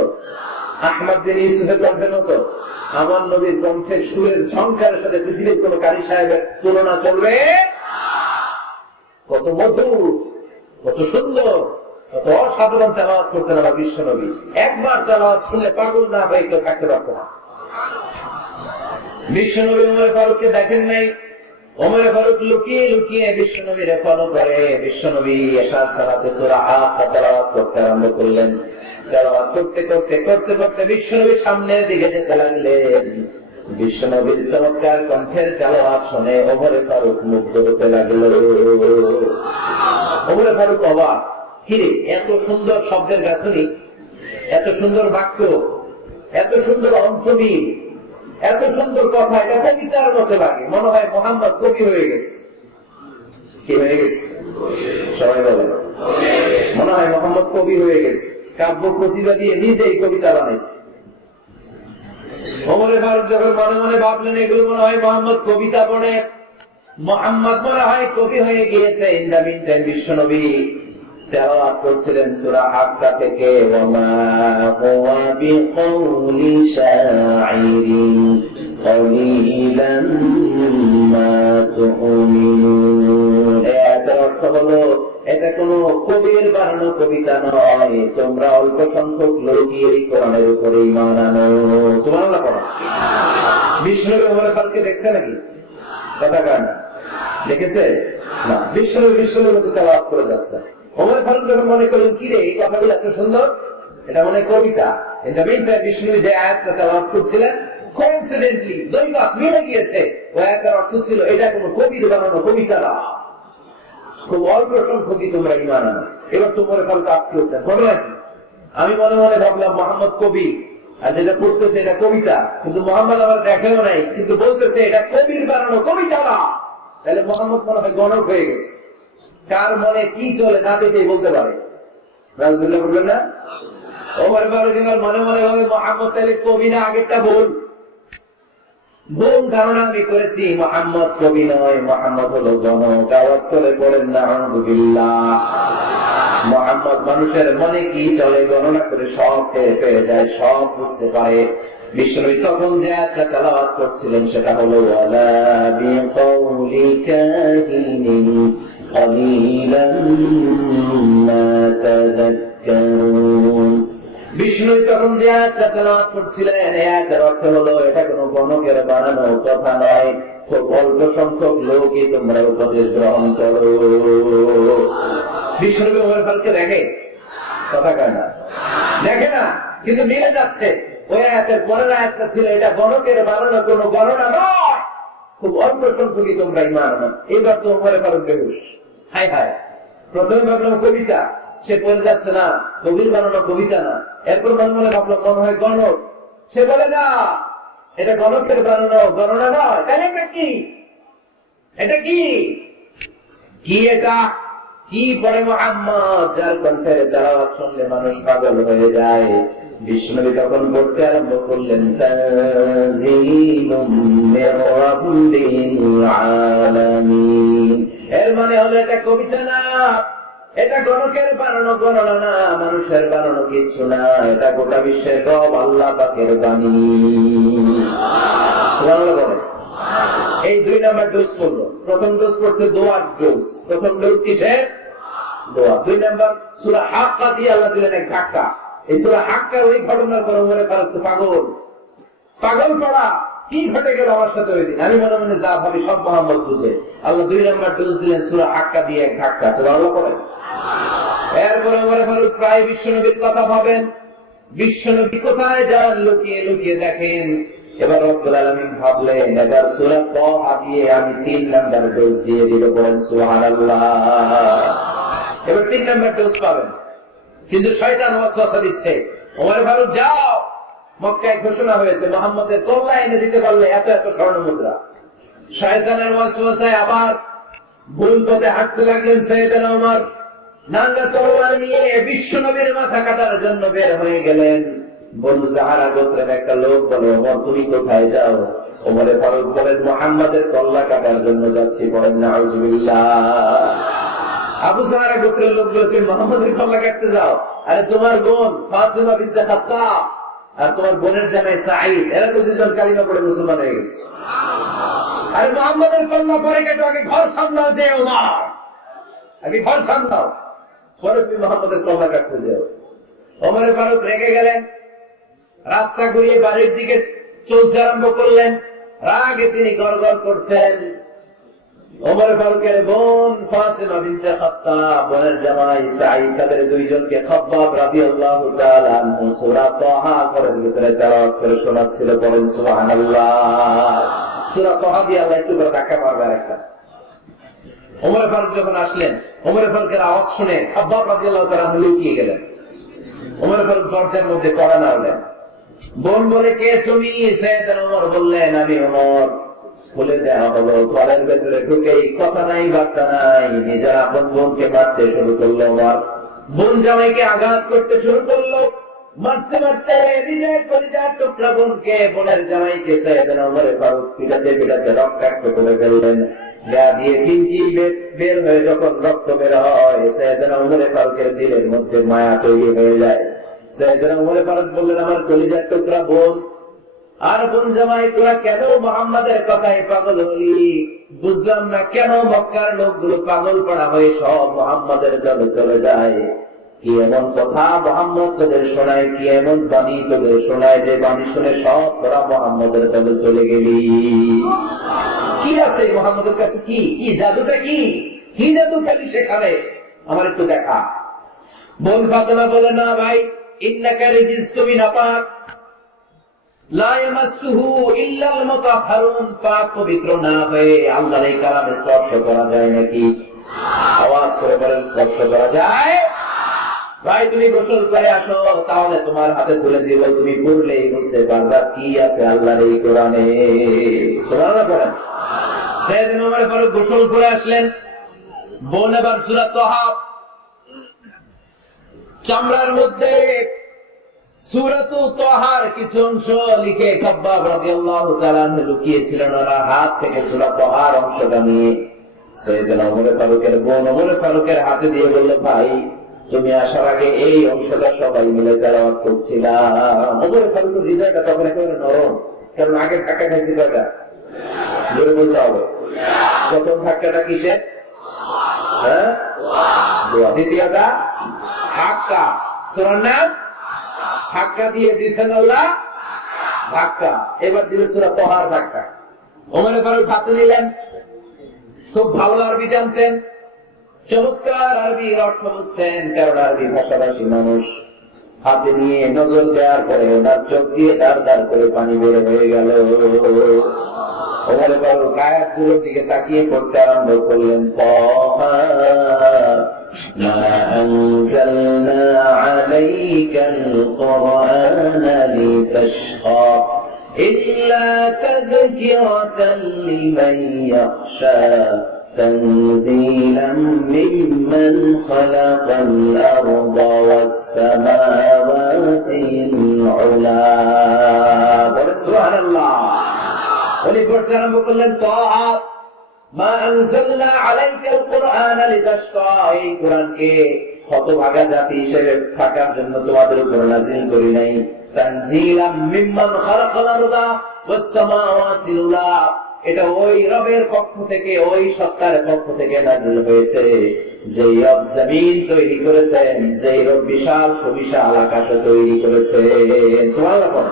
আহমদ বিন ইউসুফের কণ্ঠের মতো? আমার নবীর কণ্ঠের সুরের ঝংকারের সাথে পৃথিবীর কোন কারি সাহেবের তুলনা চলবে? কত মধুর, কত সুন্দর, কত অসাধারণ তেলাওয়াত করতেন আমার বিশ্বনবী। একবার তেলাওয়াত শুনে পাগল না হয়ে কেউ থাকতে পারত না। বিশ্বনবী ওমর ফারুককে দেখেন নাই। ওমর ফারুক লুকিয়ে লুকিয়ে বিশ্বনবীর ফলো করে। বিশ্বনবী ইশার সালাতে সূরা হাক্কা তেলাওয়াত করতে আরম্ভ করলেন। তেলাওয়াত করতে করতে করতে করতে বিশ্বনবী সামনের দিকে যেতে লাগলেন। বিশ্বনবীর চমৎকার কণ্ঠের তেলাওয়াত শুনে ওমর ফারুক মুগ্ধ হতে লাগল। ওমর ফারুক অবাক, কিরে এত সুন্দর শব্দের গাঁথনি, এত সুন্দর বাক্য, এত সুন্দর অন্তমিল, এত সুন্দর কথা, এটা কবিতার মতো লাগে। মনে হয় মুহাম্মদ কবি হয়ে গেছে। কি হয়ে গেছে? সবাই বলে মনে হয় মুহাম্মদ কবি হয়ে গেছে। কাব্য প্রতিভা দিয়ে নিজেই কবিতা বানাইছে। ওমর ফারুক যখন মনে মনে ভাবলেন এগুলো মনে হয় মুহাম্মদ কবিতা পড়ে, মুহাম্মদ মনে হয় কবি হয়ে গিয়েছে। ইন দা মিন টাইম বিশ্বনবী তেলাওয়াত করছিলেন সূরা হাক্কা থেকে, ওয়া মা হুয়া বিকাউলি শাইরিন কালিলাম মা তুমিনুন। এর অর্থ হলো এটা কোন কবির বানানো কবিতা নয়, তোমরা অল্প সংখ্যক লোকই এই কোরআনের উপরে ঈমান আনো। সুবহানাল্লাহ পড়ো। বিশ্বনবী ওমর ফারুককে দেখছে নাকি? কথা কান দেখেছে না? বিশ্বনবী মতো তেলাওয়াত করে যাচ্ছে। ওমর ফারুক যখন মনে করলেন কি রে এই কথাগুলো এত সুন্দর, এটা মনে কবিতা। কিন্তু বিশ্বনবী যে আয়াতটা তেলাওয়াত করছিলেন কোইন্সিডেন্টলি দৈবাত মিলে গিয়েছে। ওই আয়াতের অর্থ ছিল এটা কোনো কবির বানানো কবিতা না, খুব অল্প সংখ্যকই তোমরা ঈমান আনো। এবার তো ওমর ফারুক আপনি উঠলেন, ঘটনা কি? আমি মনে মনে ভাবলাম মুহাম্মদ কবি, আর যেটা পড়তেছে এটা কবিতা, কিন্তু মোহাম্মদ আবার দেখেও নাই, কিন্তু বলতেছে এটা কবির বানানো কবিতা না। তাহলে মোহাম্মদ মনে হয় গণক হয়ে গেছে। কার মনে কি চলে না দেখেই বলতে পারে। রাজুল্লাহ বলবেন না, ওমর ফারুক মনে মনে ভাবে মোহাম্মদ তাহলে কবি না, আগেরটা ভুল ধারণা আমি করেছি, মোহাম্মদ কবি নয়, মোহাম্মদ হলো গণক। আওয়াজ করে পড়েন নাউযুবিল্লাহ। মোহাম্মদ মানুষের মনে কি চলে গণনা করে সব টের পেয়ে যায়, সব বুঝতে পারে। বিশ্বনবী তখন যে আয়াতটা তেলাওয়াত করছিলেন সেটা হলো ওয়ালা বিকাউলি কাহিনিন কালিলাম মা তাযাক্কারুন। বিষ্ণু তখন যে আয়াতটা তেলাওয়াত করছিলেন, এই আয়াতের অর্থ হলো এটা কোনো গণকের বানানো কথা নয়, খুব অল্প সংখ্যক লোকই তোমরা উপদেশ গ্রহণ করো। বিষ্ণু ওমর ফারুককে দেখে, কথা কয় না, দেখে না, কিন্তু মিলে যাচ্ছে। ওই আয়াতের পরের আয়াতটা ছিল এটা গণকের বানানো কোনো গণনা নয়, খুব অল্প সংখ্যকই তোমরা ঈমান আনো। এবার তো ওমর ফারুক বেহুশ। হায় হায়, প্রথমে ভাবলাম কবিতা, সে পড়ে যাচ্ছে না, কবির বানানো কবিতা না। এরপর মনে মনে ভাবলাম মনে হয় গণক, সে বলে না এটা গণকের বানানো গণনা নয়। তাহলে এটা কি? এটা কি কি এটা কি পড়ে মুহাম্মদ, যার কণ্ঠের তেলাওয়াত শুনলে মানুষ পাগল হয়ে যায়। বিষ্ণু তখন পড়তে আরম্ভ করলেন তানজিলুম মির রাব্বিল আলামিন। এর মানে হলো এটা কবিতা না, এটা গণকের বানানো গণনা না, মানুষের বানানো কিচ্ছু না, এটা গোটা বিশ্বের সব আল্লাহ পাকের বাণী। সুবহানাল্লাহ বলে। এই 2 নাম্বার ডোজ পড়লো। প্রথম ডোজ পড়ছে দোয়ার ডোজ। প্রথম ডোজ কিসের? দোয়া। 2 নাম্বার সূরা হাক্কা দিয়ে আল্লাহ দিলেন এক ধাক্কা। এই সূরা হাক্কার ওই ঘটনার পর ওমর ফারুক তো পাগল পড়া, কি ঘটে গেল আমার সাথে ওই দিন। আমি মনে মনে যা ভাবি সব মোহাম্মদ বুঝে। আল্লাহ 2 নাম্বার ডোজ দিলেন সূরা হাক্কা দিয়ে এক ধাক্কা। সুবহানাল্লাহ পড়ে। এরপরে ওমর ফারুক প্রায় বিশ্বনবীর কথা ভাবেন, বিশ্বনবী কোথায় যান লুকিয়ে লুকিয়ে দেখেন। এবার রব্বুল আলামিন ভাবলেন এবার সূরা তাহা দিয়ে আমি 3 নাম্বার ডোজ দিয়ে দিব, বলেন সুবহানাল্লাহ। এবার 3 নাম্বার ডোজ পাবেন, কিন্তু শয়তান ওয়াসওয়াসা দিচ্ছে, ওমর ফারুক যাও, মক্কায় ঘোষণা হয়েছে মুহাম্মদের কল্লা এনে দিতে পারলে এত এত স্বর্ণ মুদ্রা। শয়তানের ওয়াসওয়াসায় আবার ভুল পথে হাঁটতে লাগলেন সাইয়েদনা ওমর। নাঙ্গা তলোয়ার নিয়ে বিশ্বনবীর মাথা কাটার জন্য বের হয়ে গেলেন। বনু যাহারা গোত্রের একটা লোক বলে, ওমর তুমি কোথায় যাও? ওমর ফারুক বলেন মুহাম্মাদের কল্লা কাটার জন্য যাচ্ছি, বলেন নাউযুবিল্লাহ। আবু যাহারা গোত্রের লোক বলে তুমি মুহাম্মাদের কল্লা কাটতে যাও? আরে তোমার বোন ফাতিমা বিনতে খাত্তাব আর তোমার বোনের জামাই সাঈদ, এরা তো দুজন কালিমা পড়ে মুসলমান হয়ে গেছে। আরে মুহাম্মাদের কল্লা পরে কেটে আগে ঘর সামলাও, যে ওমর আগে ঘর সামলাও, পরে তুমি মুহাম্মাদের কল্লা কাটতে যাও। ওমর ফারুক রেগে গেলেন, রাস্তা ঘুরিয়ে বাড়ির দিকে চলতে আরম্ভ করলেন। রাগে তিনি গড়গড় করছেন। ওমর ফারুকের বোন ফাতিমা বিনতে খাত্তাব, বোনের জামাই সাঈদ, তাদের দুইজনকে খাব্বাব রাদিয়াল্লাহু তাআলা আনহু সূরা তাহা ঘরের ভিতরে তেলাওয়াত করে শোনাচ্ছিল, বলেন সুবহানাল্লাহ। সূরা তাহা দিয়ে আল্লাহ একটু করে ধাক্কা মারবে আরেকটা। ওমর ফারুক যখন আসলেন, ওমর ফারুকের আওয়াজ শুনে খাব্বাব রাদিয়াল্লাহু তাআলা আনহু লুকিয়ে গেলেন। ওমর ফারুক দরজার মধ্যে কড়া নাড়লেন। বোন বলে, কে তুমি? সাইয়েদনা ওমর বললেন, আমি ওমর। খুলে দেওয়া হলো। ঘরের ভেতরে ঢুকেই কথা নাই বার্তা নাই, নিজের আপন বোনকে মারতে শুরু করলো। ওমর বোন জামাইকে আঘাত করতে শুরু করলো, মারতে মারতে নিজের কলিজার টুকরা বোনকে, বোনের জামাইকে সাইয়েদনা ওমর ফারুক পিটাতে পিটাতে রক্তাক্ত করে ফেললেন। গা দিয়ে ফিনকি বের হয়ে যখন রক্ত বের হয়, সাইয়েদনা ওমর ফারুকের দিলের মধ্যে মায়া তৈরি হয়ে যায়। সাইয়েদনা ওমর ফারুক বললেন, আমার কলিজার টুকরা বোন আর বোন জামাই, তোরা কেন মুহাম্মাদের কথায় পাগল হলি? বুঝলাম না কেন মক্কার লোকগুলো পাগল পড়া হয়ে সব মুহাম্মাদের দলে চলে যায়। কি এমন কথা মুহাম্মদ তোদের শোনায়, কি এমন বাণী তোদের শোনায় যে বাণী শুনে সব তোরা মুহাম্মাদের দলে চলে গেলি? কি আছে মুহাম্মাদের কাছে? কি কি জাদুটা? কি কি জাদু খালি সেখানে? আমার একটু দেখা। বোন ফাতেমা বলে, না ভাই, ইন্নাকা রিজিসতু মিন নাপাক, লা ইয়ামাসসুহু ইল্লাল মুতাহহারুন, পাক পবিত্র না হয়ে আল্লাহর এই কালামে স্পর্শ করা যায় নাকি? আওয়াজ করে বলেন, স্পর্শ করা যায়? ভাই তুমি গোসল করে আসো, তাহলে তোমার হাতে তুলে দিব, তুমি পড়লেই বুঝতে পারবা কি আছে আল্লাহর এই কোরআনে। সুবহানাল্লাহ পড়েন। সাইয়েদনা ওমর ফারুক গোসল করে আসলেন, বোন এবার সূরা তাহা চামড়ার মধ্যে সূরাতু তাহার কিছু অংশ লিখে খাব্বাব রাদিয়াল্লাহু তাআলা লুকিয়েছিলেন, ওরা হাত থেকে সূরা তাহার অংশটা নিয়ে সাইয়েদনা ওমর ফারুকের বোন ওমর ফারুকের হাতে দিয়ে বলল, ভাই তুমি আসার আগে এই অংশটা সবাই মিলে তেলাওয়াত করছিলাম। ওমর ফারুকের হৃদয়টা তখন একেবারে নরম, কারণ আগে ধাক্কা খাইছি কয়টা, জোরে বলতে হবে। প্রথম ধাক্কাটা কিসের? হ্যাঁ, দোয়া। দ্বিতীয়টা ধাক্কা, সূরার নাম ধাক্কা দিয়ে দিয়েছেন আল্লাহ, ধাক্কা। এবার দিল সূরা তাহার ধাক্কা। ওমর ফারুক হাতে নিলেন, খুব ভালো আরবি জানতেন, চমৎকার আরবির অর্থ বুঝতেন, কারণ আরবি ভাষাভাষী মানুষ। হাতে নিয়ে নজর দেওয়ার পরে ওনার চোখ দিয়ে দাঁড় দাঁড় করে পানি বের হয়ে গেল। ওমর ফারুক আয়াতগুলোর দিকে তাকিয়ে পড়তে আরম্ভ করলেন, তাহা মা আনজালনা আলাইকাল কুরআনা লিতাশকা ইল্লা তাযকিরাতান লিমান ইয়াখশা تنزيلا ممن خلق الأرض والسماوات العلا। سبحان الله। উনি পড়তে আরম্ভ করলেন, তাহা মা আনজালনা আলাইকাল কুরআনা লিতাশকা, এই কোরআনকে হতভাগা জাতি হিসেবে থাকার জন্য তোমাদের উপর নাযিল করি নাই। তানজিলাম মিম্মান খালাকাল আরদা ওয়াস সামাওয়াতিল উলা, এটা ওই রবের পক্ষ থেকে, ওই সত্তার পক্ষ থেকে নাযিল হয়েছে, যেই রব জমিন তৈরি করেছেন, যেই রব বিশাল সুবিশাল আকাশ তৈরি করেছে। সুবহানাল্লাহ।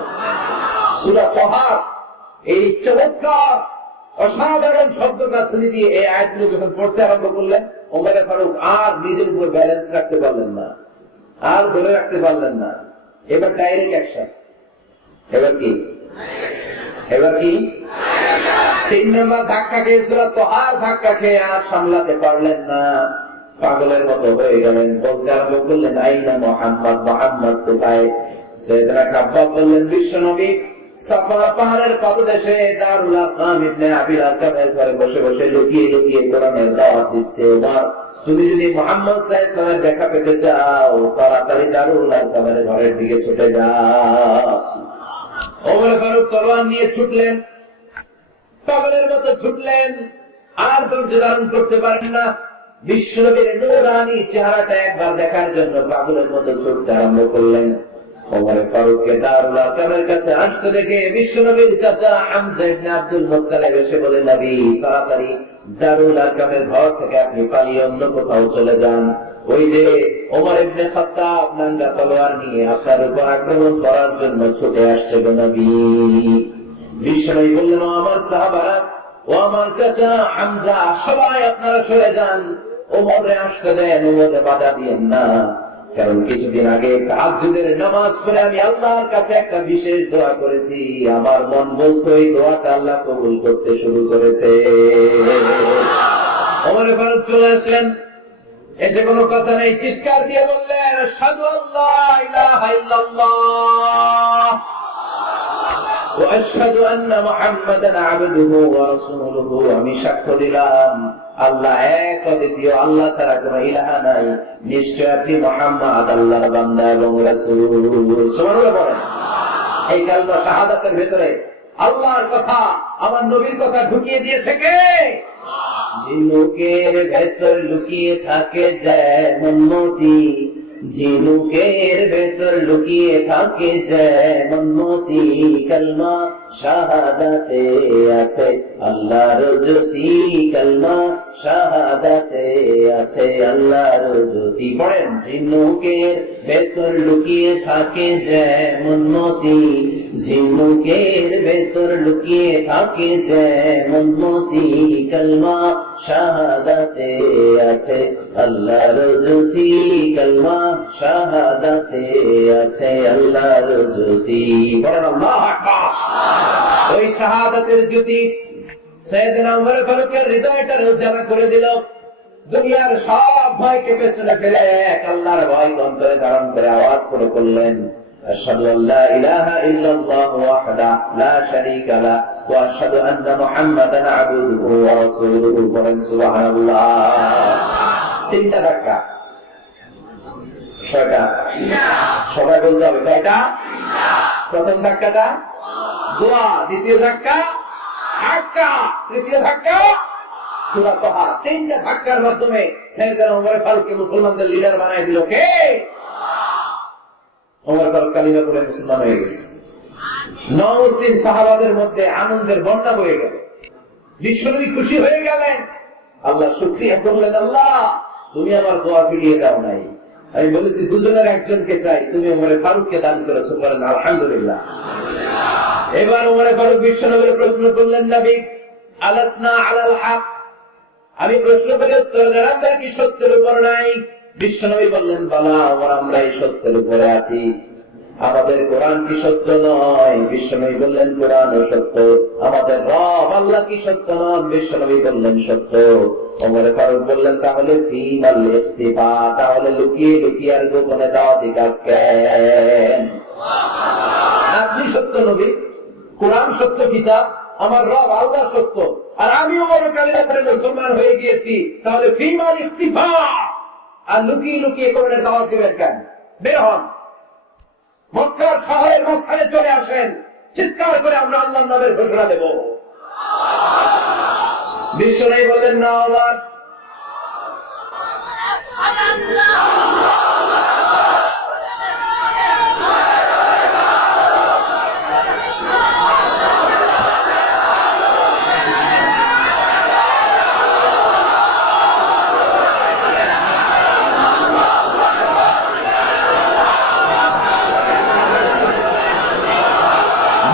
সূরা তাহা এই চমৎকার অসাধারণ শব্দ গাঁথনি দিয়ে এই আয়াতগুলো যখন পড়তে আরম্ভ করলেন, ওমর ফারুক আর নিজের উপর ব্যালেন্স রাখতে পারলেন না, আর ধরে রাখতে পারলেন না। এবার ডাইরেক্ট অ্যাকশন। এবার কি? এবার কি? 3 নম্বর ধাক্কা খেয়ে সূরা তাহার ধাক্কা খেয়ে আর সামলাতে পারলেন না, পাগলের মতো হয়ে গেলেন। বলতে আরম্ভ করলেন, আইনা মুহাম্মদ, মুহাম্মদ কোথায়? সাইয়েদনা খাব্বাব বললেন, বিশ্বনবী সাফা পাহাড়ের পাদদেশে দারুল আরকাম ইবনে আবিল আরকামের ঘরে বসে বসে লুকিয়ে লুকিয়ে কোরআনের দাওয়াত দিচ্ছে। ওমর, তুমি যদি মুহাম্মদ সাল্লাল্লাহু আলাইহি ওয়াসাল্লামের দেখা পেতে চাও, তাড়াতাড়ি দারুল আরকামের ঘরের দিকে ছুটে যাও। ওমর ফারুক তলোয়ার নিয়ে ছুটলেন, পাগলের মতো ছুটলেন, আর ধৈর্য ধারণ করতে পারেন না। বিশ্বনবীর নূরানী চেহারাটা একবার দেখার জন্য পাগলের মতো ছুটতে আরম্ভ করলেন। ওমর ফারুককে দারুল আরকামের কাছে আসতে দেখে বিশ্বনবীর চাচা হামজা ইবনে আব্দুল মুত্তালিব এসে বলে, নবী তাড়াতাড়ি দারুল আরকামের ঘর থেকে আপনি পালিয়ে অন্য কোথাও চলে যান। ওই যে ওমর ইবনে খাত্তাব নাঙ্গা তলোয়ার নিয়ে আপনার উপর আক্রমণ করার জন্য ছুটে আসছে গো নবী। বিশ্বনবী বললেন, ও আমার সাহাবারা, ও আমার চাচা হামজা, সবাই আপনারা সরে যান, ওমরে আসতে দেন, ওমরে বাধা দিয়েন না। কারণ কিছুদিন আগে তাহাজ্জুদের নামাজ পড়ে আমি আল্লাহর কাছে একটা বিশেষ দোয়া করেছি, আমার মন বলছে ওই দোয়াটা আল্লাহ কবুল করতে শুরু করেছে। ওমর ফারুক চলে আসলেন, এসে কোনো কথা নেই, চিৎকার দিয়ে বললেন, আশহাদু আল্লা ইলাহা ইল্লাল্লাহ ওয়া আশহাদু আন্না মুহাম্মাদান আবদুহু ওয়া রাসূলুহু, আমি সাক্ষ্য দিলাম আল্লাহ এক, অদ্বিতীয়, আল্লাহ ছাড়া কোনো ইলাহা নাই, নিশ্চয় আপনি মুহাম্মদ আল্লাহর বান্দা এবং রাসূল। সুবহানাল্লাহ বলেন। এই কালমা শাহাদাতের ভিতরে আল্লাহর কথা, আমার নবীর কথা ঢুকিয়ে দিয়েছে কে? ঝিনুকের ভেতর লুকিয়ে থাকে যেমন মতি, ঝিনুকের ভেতর লুকিয়ে থাকে যেমন মতি, কালমা শাহাদাতে আছে আল্লাহর জ্যোতি, কালমা শাহাদাতে আছে আল্লাহর জ্যোতি। পড়েন, ঝিনুকের ভেতর লুকিয়ে থাকে যেমন মতি, ঝিনুকের ভেতর লুকিয়ে থাকে যেমন মতি, কালমা শাহাদাতে আছে আল্লাহর জ্যোতি, কালমা শাহাদাতে আছে আল্লাহর জ্যোতি। বলেন আল্লাহু আকবার। ওই শাহাদাতের জ্যোতি সাইয়েদনা ওমর ফারুকের হৃদয়টারে উজালা করে দিল। দুনিয়ার সব ভয়কে পেছনে ফেলে এক আল্লাহর ভয় অন্তরে ধারণ করে আওয়াজ করে করলেন, আশহাদু আল্লা ইলাহা ইল্লাল্লাহ ওয়াহদাহু লা শারীকা লাহু ওয়া আশহাদু আন্না মুহাম্মাদান আবদুহু ওয়া রাসূলুহু। বলেন সুবহানাল্লাহ। তিনটা ধাক্কা। কয়টা? সবাই বলতে হবে কয়টা? প্রথম ধাক্কাটা দোয়া, দ্বিতীয় ধাক্কা ধাক্কা, তৃতীয় ধাক্কা সূরা তাহা। তিনটা ধাক্কার মাধ্যমে সাইয়েদনা ওমর ফারুককে মুসলমানদের লিডার বানায় দিল কে? ওমর ফারুক কালিমা পড়ে মুসলমান হয়ে গেছে। নও-মুসলিম সাহাবাদের মধ্যে আনন্দের বন্যা বয়ে গেল। বিশ্বনবী খুশি হয়ে গেলেন, আল্লাহ শুকরিয়া করলেন, আল্লাহ তুমি আমার দোয়া ফিরিয়ে দাও নাই। আমি বলেছি দুজনের একজনকে চাই, তুমি ওমর ফারুককে দান করেছো। বলেন আলহামদুলিল্লাহ। এবার ওমর ফারুক বিশ্বনবীর প্রশ্ন করলেন, নবী আলাসনা আলাল হক, আমি প্রশ্ন করে উত্তর দেন আমরা কি সত্যের উপর নাই? বিশ্বনবী বললেন, বালা ওমর, আমরা এই সত্যের উপরে আছি। আমাদের কোরআন কি সত্য নয়? বিশ্বনবী বললেন, কোরআনও সত্য। আমাদের রব আল্লাহ কি সত্য নয়? বিশ্বনবী বললেন, সত্য। ওমর ফারুক বললেন, তাহলে ফিমাল ইখতিফা, তাহলে লুকিয়ে লুকিয়ে আর গোপনে দাওয়াতি কাজ কেন? আপনি সত্য নবী, কোরআন সত্য কিতাব, আমার রব আল্লাহ সত্য, আর আমি ওমর কালিমা পড়ে মুসলমান হয়ে গিয়েছি, তাহলে ফিমাল ইখতিফা, আর লুকিয়ে লুকিয়ে কোরআনের দাওয়াত দিবেন কেন? বের হন, মক্কার শহরের মাঝখানে চলে আসেন, চিৎকার করে আমরা আল্লাহর নামের ঘোষণা দেব। বিশ্বনবী বললেন, না ওমর,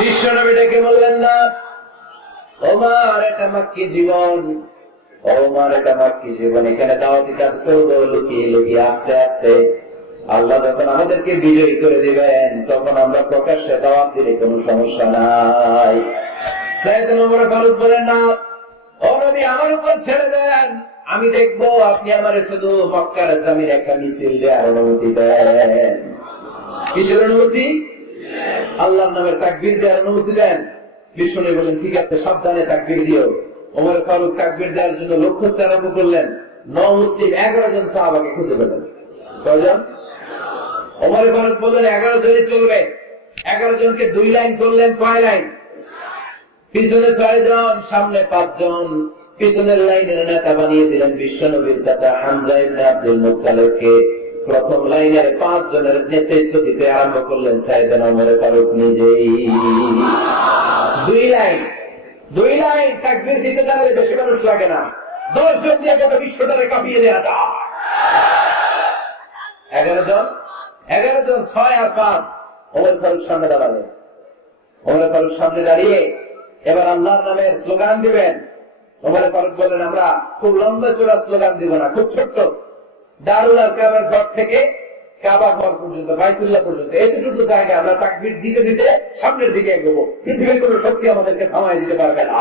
বিশ্বনবী ডেকে বললেন, না ওমর, এটা মাক্কি জীবন, ওমর এটা মাক্কি জীবন, এখানে দাওয়াতি কাজ করবো লুকিয়ে লুকিয়ে আস্তে আস্তে। আল্লাহ যখন আমাদেরকে বিজয়ী করে দিবেন তখন আমরা প্রকাশ্যে দাওয়াত দিলে কোনো সমস্যা নাই। সাইয়েদনা ওমর ফারুক বলেন, না ও নবী, আমার উপর ছেড়ে দেন, আমি দেখবো আপনি আমারে শুধু মক্কার জমির একটা মিছিল দেওয়ার অনুমতি দেন। কিসের অনুমতি? আল্লাহর নামের তাকবীর দেওয়ার অনুমতি দেন। বিশ্বনবী বলেন, ঠিক আছে, সাবধানে তাকবীর দিও। ওমর ফারুক তাকবীর দেওয়ার জন্য লক্ষ্য আরম্ভ করলেন। নও-মুসলিম 11 জন সাহাবাকে খুঁজে পেলেন। কয়জন? ওমর ফারুক বললেন 11 জনই চলবে। 11 জনকে 2 লাইন করলেন। কয় লাইন? পিছনে 6 জন, সামনে 5 জন। পিছনের লাইনের নেতা বানিয়ে দিলেন বিশ্বনবীর চাচা হামজা ইবনে আব্দুল মুত্তালিবকে। প্রথম লাইনের 5 জনের নেতৃত্ব দিতে আরম্ভ করলেন সাইয়েদনা ওমর ফারুক নিজেই। 2 লাইন তাকবীর দিতে জানলে বেশি মানুষ লাগে না, 10 জন দিয়ে গোটা বিশ্বটারে কাঁপিয়ে দেওয়া যায়। 11 জন, 6 আর 5। ওমর ফারুক সামনে দাঁড়ালেন। ওমর ফারুক সামনে দাঁড়িয়ে এবার আল্লাহর নামের স্লোগান দিবেন। ওমর ফারুক বললেন, আমরা খুব লম্বা চূড়া স্লোগান দিব না, খুব ছোট্ট, দারুল আরকামের ঘর থেকে কাবা ঘর পর্যন্ত, বাইতুল্লাহ পর্যন্ত, এতটুকু জায়গা আমরা তাকবীর দিতে দিতে সামনের দিকে এগোবো। পৃথিবীর কোন শক্তি আমাদেরকে থামায় দিতে পারবে না।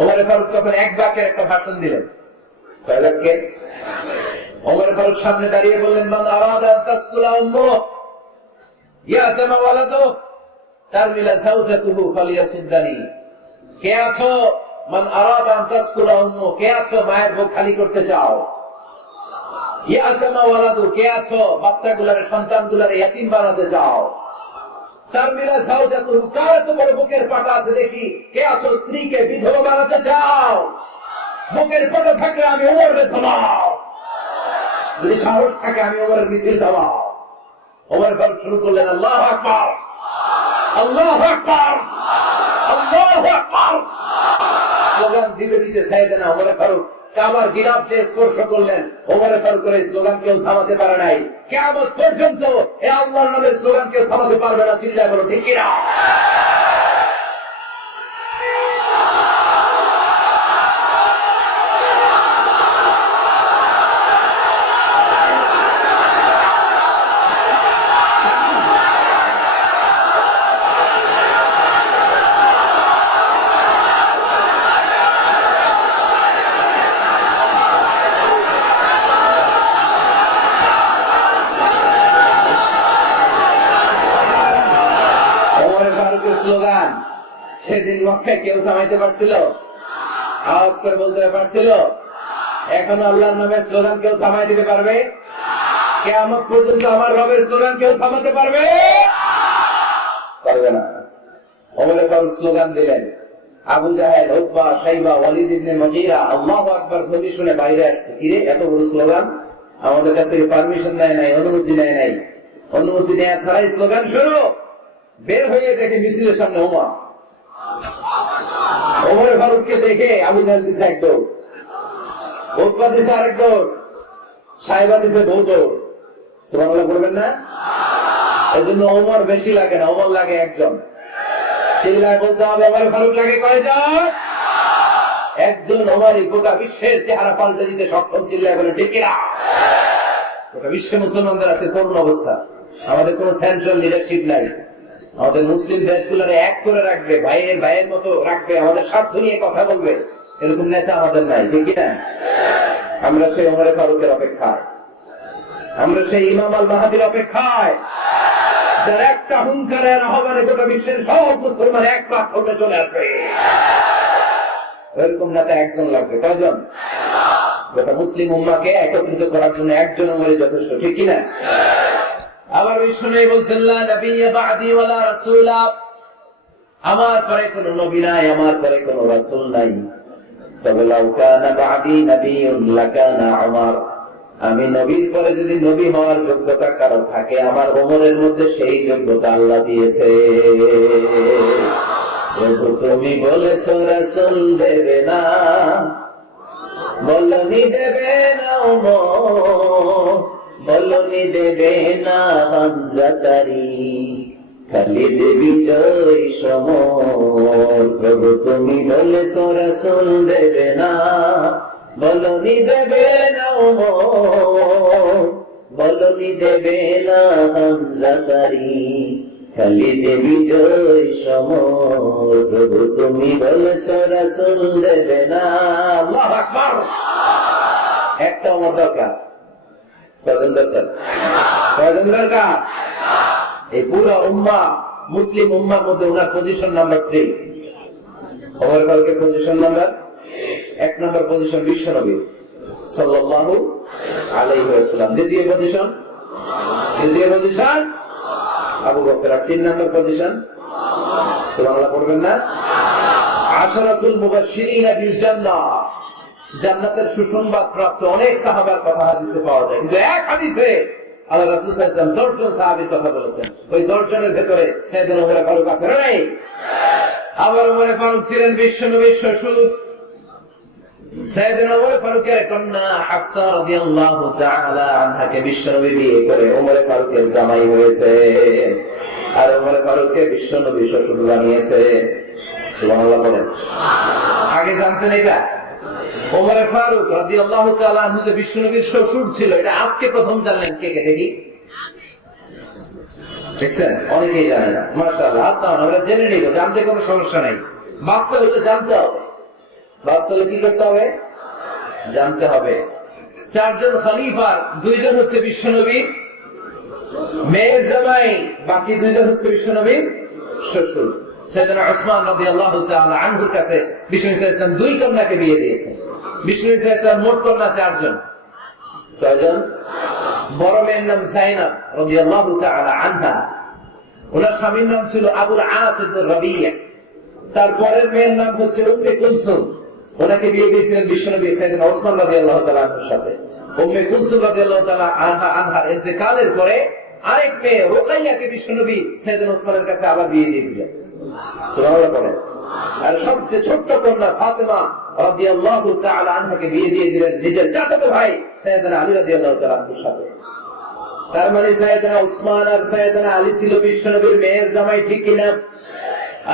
ওমর ফারুক তখন এক বাক্যের একটা ভাষণ দিলেন। কয় বাক্যে? ওমর ফারুক সামনে দাঁড়িয়ে বললেন, মান আরাদা আন তাসকুলা উম্মু ইয়াতামা ওয়ালাদু তারমিলা যাওজাতুহু ফালিয়াসুদ্দানি। কে আছো? মান আরাদা আন তাসকুলা উম্মু, কে আছো মায়ের বুক খালি করতে চাও? ইয়াতামা ওয়ালাদু, কে আছো বাচ্চাগুলার, সন্তানগুলার ইয়াতীম বানাতে চাও? তারমিলা যাওজাতুহু, কার তো বড় বুকের পাটা আছে দেখি, কে আছো স্ত্রীকে বিধবা বানাতে চাও? বুকের পাটা থাকলে আমি ওমরের থামাও, যদি সাহস থাকে আমি ওমরের মিছিল থামাও। ওমর ফারুক শুরু করলেন, আল্লাহু আকবার, আল্লাহু আকবার, আল্লাহু আকবার। স্লোগান দিতে দিতে সাইয়েদনা ওমর ফারুক কাবার গিলাফ যে স্পর্শ করলেন। ওমর ফারুকের এই স্লোগান কেউ থামাতে পারে নাই। কিয়ামত পর্যন্ত এই আল্লাহর নামের স্লোগান কেউ থামাতে পারবে না। চিল্লায় বলো ঠিক কিনা? সেদিন মক্কায় কেউ থামাইতে পারছিল? আওয়াজ করে বলতে পারছিল? এখন আল্লাহর নামে স্লোগান কেউ থামাই দিতে পারবে? কিয়ামত পর্যন্ত আমার রবের স্লোগান কেউ থামাতে পারবে? পারবে না। ওমর ফারুক স্লোগান দিলেন, আবু জাহেল, উতবা, শাইবা, ওয়ালিদ ইবনে মুগীরা আল্লাহু আকবার ধ্বনি শুনে বাইরে আসছে। কিরে, এত বড় স্লোগান! আমাদের কাছ থেকে পারমিশন নেয় নাই, অনুমতি নেয় নাই। অনুমতি নেওয়া ছাড়াই স্লোগান শুরু। বের হয়ে দেখে মিছিলের সামনে ওমর। ওমর ফারুককে দেখে আবু জাহেল দিছে এক দৌড়, উতবা দিছে আরেক দৌড়, শাইবা দিছে বহু দৌড়। সুবহানাল্লাহ বলবেন না? এই জন্য ওমর বেশি লাগে না, ওমর লাগে একজন। চিল্লায় বলতে হবে, ওমর ফারুক লাগে কয়জন? একজন। ওমরই গোটা বিশ্বের চেহারা পাল্টে দিতে সক্ষম। চিল্লায় বলে ঠিক কিনা? গোটা বিশ্বে মুসলমানদের আছে করুণ অবস্থা। আমাদের কোন সেন্ট্রাল লিডারশিপ নাই। আমাদের মুসলিম দেশগুলোর এক করে রাখবে, ভাইয়ের ভাইয়ের মতো রাখবে, আমাদের স্বার্থ নিয়ে কথা বলবে, এরকম নেতা আমাদের নাই। ঠিক কিনা? আমরা সেই ওমর ফারুকের অপেক্ষায়, আমরা সেই ইমাম আল মাহাদির অপেক্ষায়, যার একটা হুঙ্কারের আহ্বানে গোটা বিশ্বের সব মুসলমান এক প্ল্যাটফর্মে চলে আসবে। এরকম নেতা একজন লাগবে। কয়জন? গোটা মুসলিম উম্মাহকে একত্রিত করার জন্য একজন ওমরই যথেষ্ট। ঠিক কিনা? আবার বিষ্ণু বলছেন, লা নাবিয়্যা বা'দি ওয়ালা রাসূলা, আমার পরে কোন নবী নাই, আমার পরে কোন রাসূল নাই। তবে লাউ কানা বা'দি নাবিয়্যুন লাকানা উমর, আমি নবীর পরে যদি নবী হওয়ার যোগ্যতা কারো থাকে, আমার ওমরের মধ্যে সেই যোগ্যতা আল্লাহ দিয়েছে। প্রভু তুমি বলেছ রাসূল দেবে না, বলনি দেবে না ওমর, বলনি দেবে না হামজাতারি, খালিদ বিজয় সমর। প্রভু তুমি বলেছ রাসূল দেবে না, বলনি দেবে না ওমর, বলনি দেবে না হামজাতারি, খালিদ বিজয় সমর। প্রভু তুমি বলেছ রাসূল দেবে না। আল্লাহু আকবার। একটা ওমর দরকার। কয়জন দরকার? কয়জন দরকার? এই পুরো উম্মাহ, মুসলিম উম্মার মধ্যে ওনার পজিশন নাম্বার 3। ওমর ফারুকের পজিশন নাম্বার 1 নম্বর পজিশন বিশ্ব নবী সাল্লাল্লাহু আলাইহি ওয়াসাল্লাম। দ্বিতীয় পজিশন আবু বকর। 3 নম্বর পজিশন সুবহানাল্লাহ পড়বেন না? আশরাতুল মুবাশশিরিনা বিল জান্নাহ, জান্নাতের সুসংবাদ প্রাপ্ত অনেক সাহাবার কথা হাদিসে পাওয়া যায়, কিন্তু এক হাদিসে আল্লাহ রাসূল সাল্লাল্লাহু আলাইহি ওয়াসাল্লাম 10 জন সাহাবীর কথা বলেছেন। ওই 10 জনের ভেতরে সাইয়েদনা ওমর ফারুক আছে না নাই? আবার ওমর ফারুক ছিলেন বিশ্ব নবীর শ্বশুর। সাইয়েদনা ওমর ফারুকের কন্যা হাফসা রাদিয়াল্লাহু তাআলা আনহাকে বিশ্ব নবী বিয়ে করে ওমর ফারুকের জামাই হয়েছে, আর ওমর ফারুককে বিশ্ব নবী শ্বশুর বানিয়েছে। সুবহানাল্লাহ বলেন। আগে জানতেন এটা? ওমর ফারুক রাদিয়াল্লাহু তাআলা আনহু যে বিশ্ব নবীর শ্বশুর ছিল, এটা আজকে প্রথম জানলেন। কে কে দেখি? দেখছেন? অনেকেই জানে না। মাশাআল্লাহ, আমরা জেনে নিব, জানতে কোনো সমস্যা নাই। বাস্তব হলে জানতে হবে। বাস্তব হলে কি করতে হবে? জানতে হবে। 4 জন খলিফার 2 জন হচ্ছে বিশ্ব নবীর মেয়ের জামাই, বাকি 2 জন হচ্ছে বিশ্ব নবীর শ্বশুর। সাইয়েদনা উসমান রাদিয়াল্লাহু তাআলা আনহুর কাছে বিষ্ণু সাল্লাল্লাহু আলাইহি ওয়াসাল্লাম 2 কন্যাকে বিয়ে দিয়েছেন। বিষ্ণু সাল্লাল্লাহু আলাইহি ওয়াসাল্লাম মোট কন্যা 4 জন। কয়জন? বড় মেয়ের নাম যায়েনব রাদিয়াল্লাহু তাআলা আনহা, ওনার স্বামীর নাম ছিল আবুল আস ইবনে রাবিয়া। তারপরের মেয়ের নাম হচ্ছে উম্মে কুলসুম, ওনাকে বিয়ে দিয়েছিলেন বিশ্বনবী সাইয়েদনা ওসমান রাদিয়াল্লাহু তাআলা আনহুর সাথে। উম্মে কুলসুম রাদিয়াল্লাহু তাআলা আনহার ইন্তেকালের পরে আরেক মেয়ে রুকাইয়াকে বিশ্বনবী সাইয়েদনা ওসমানের কাছে আবার বিয়ে দিয়ে দিলেন। সুবহানাল্লাহ বলেন। আর সবচেয়ে ছোট্ট কন্যা ফাতেমা রাদিয়াল্লাহু তাআলা আনহাকে বিয়ে দিয়ে দিলেন নিজের চাচাতো ভাই সাইয়েদনা আলী রাদিয়াল্লাহু তাআলা আনহুর সাথে। তার মানে সাইয়েদনা ওসমান আর সাইয়েদনা আলী ছিল বিশ্বনবীর মেয়ের জামাই, ঠিক কিনা?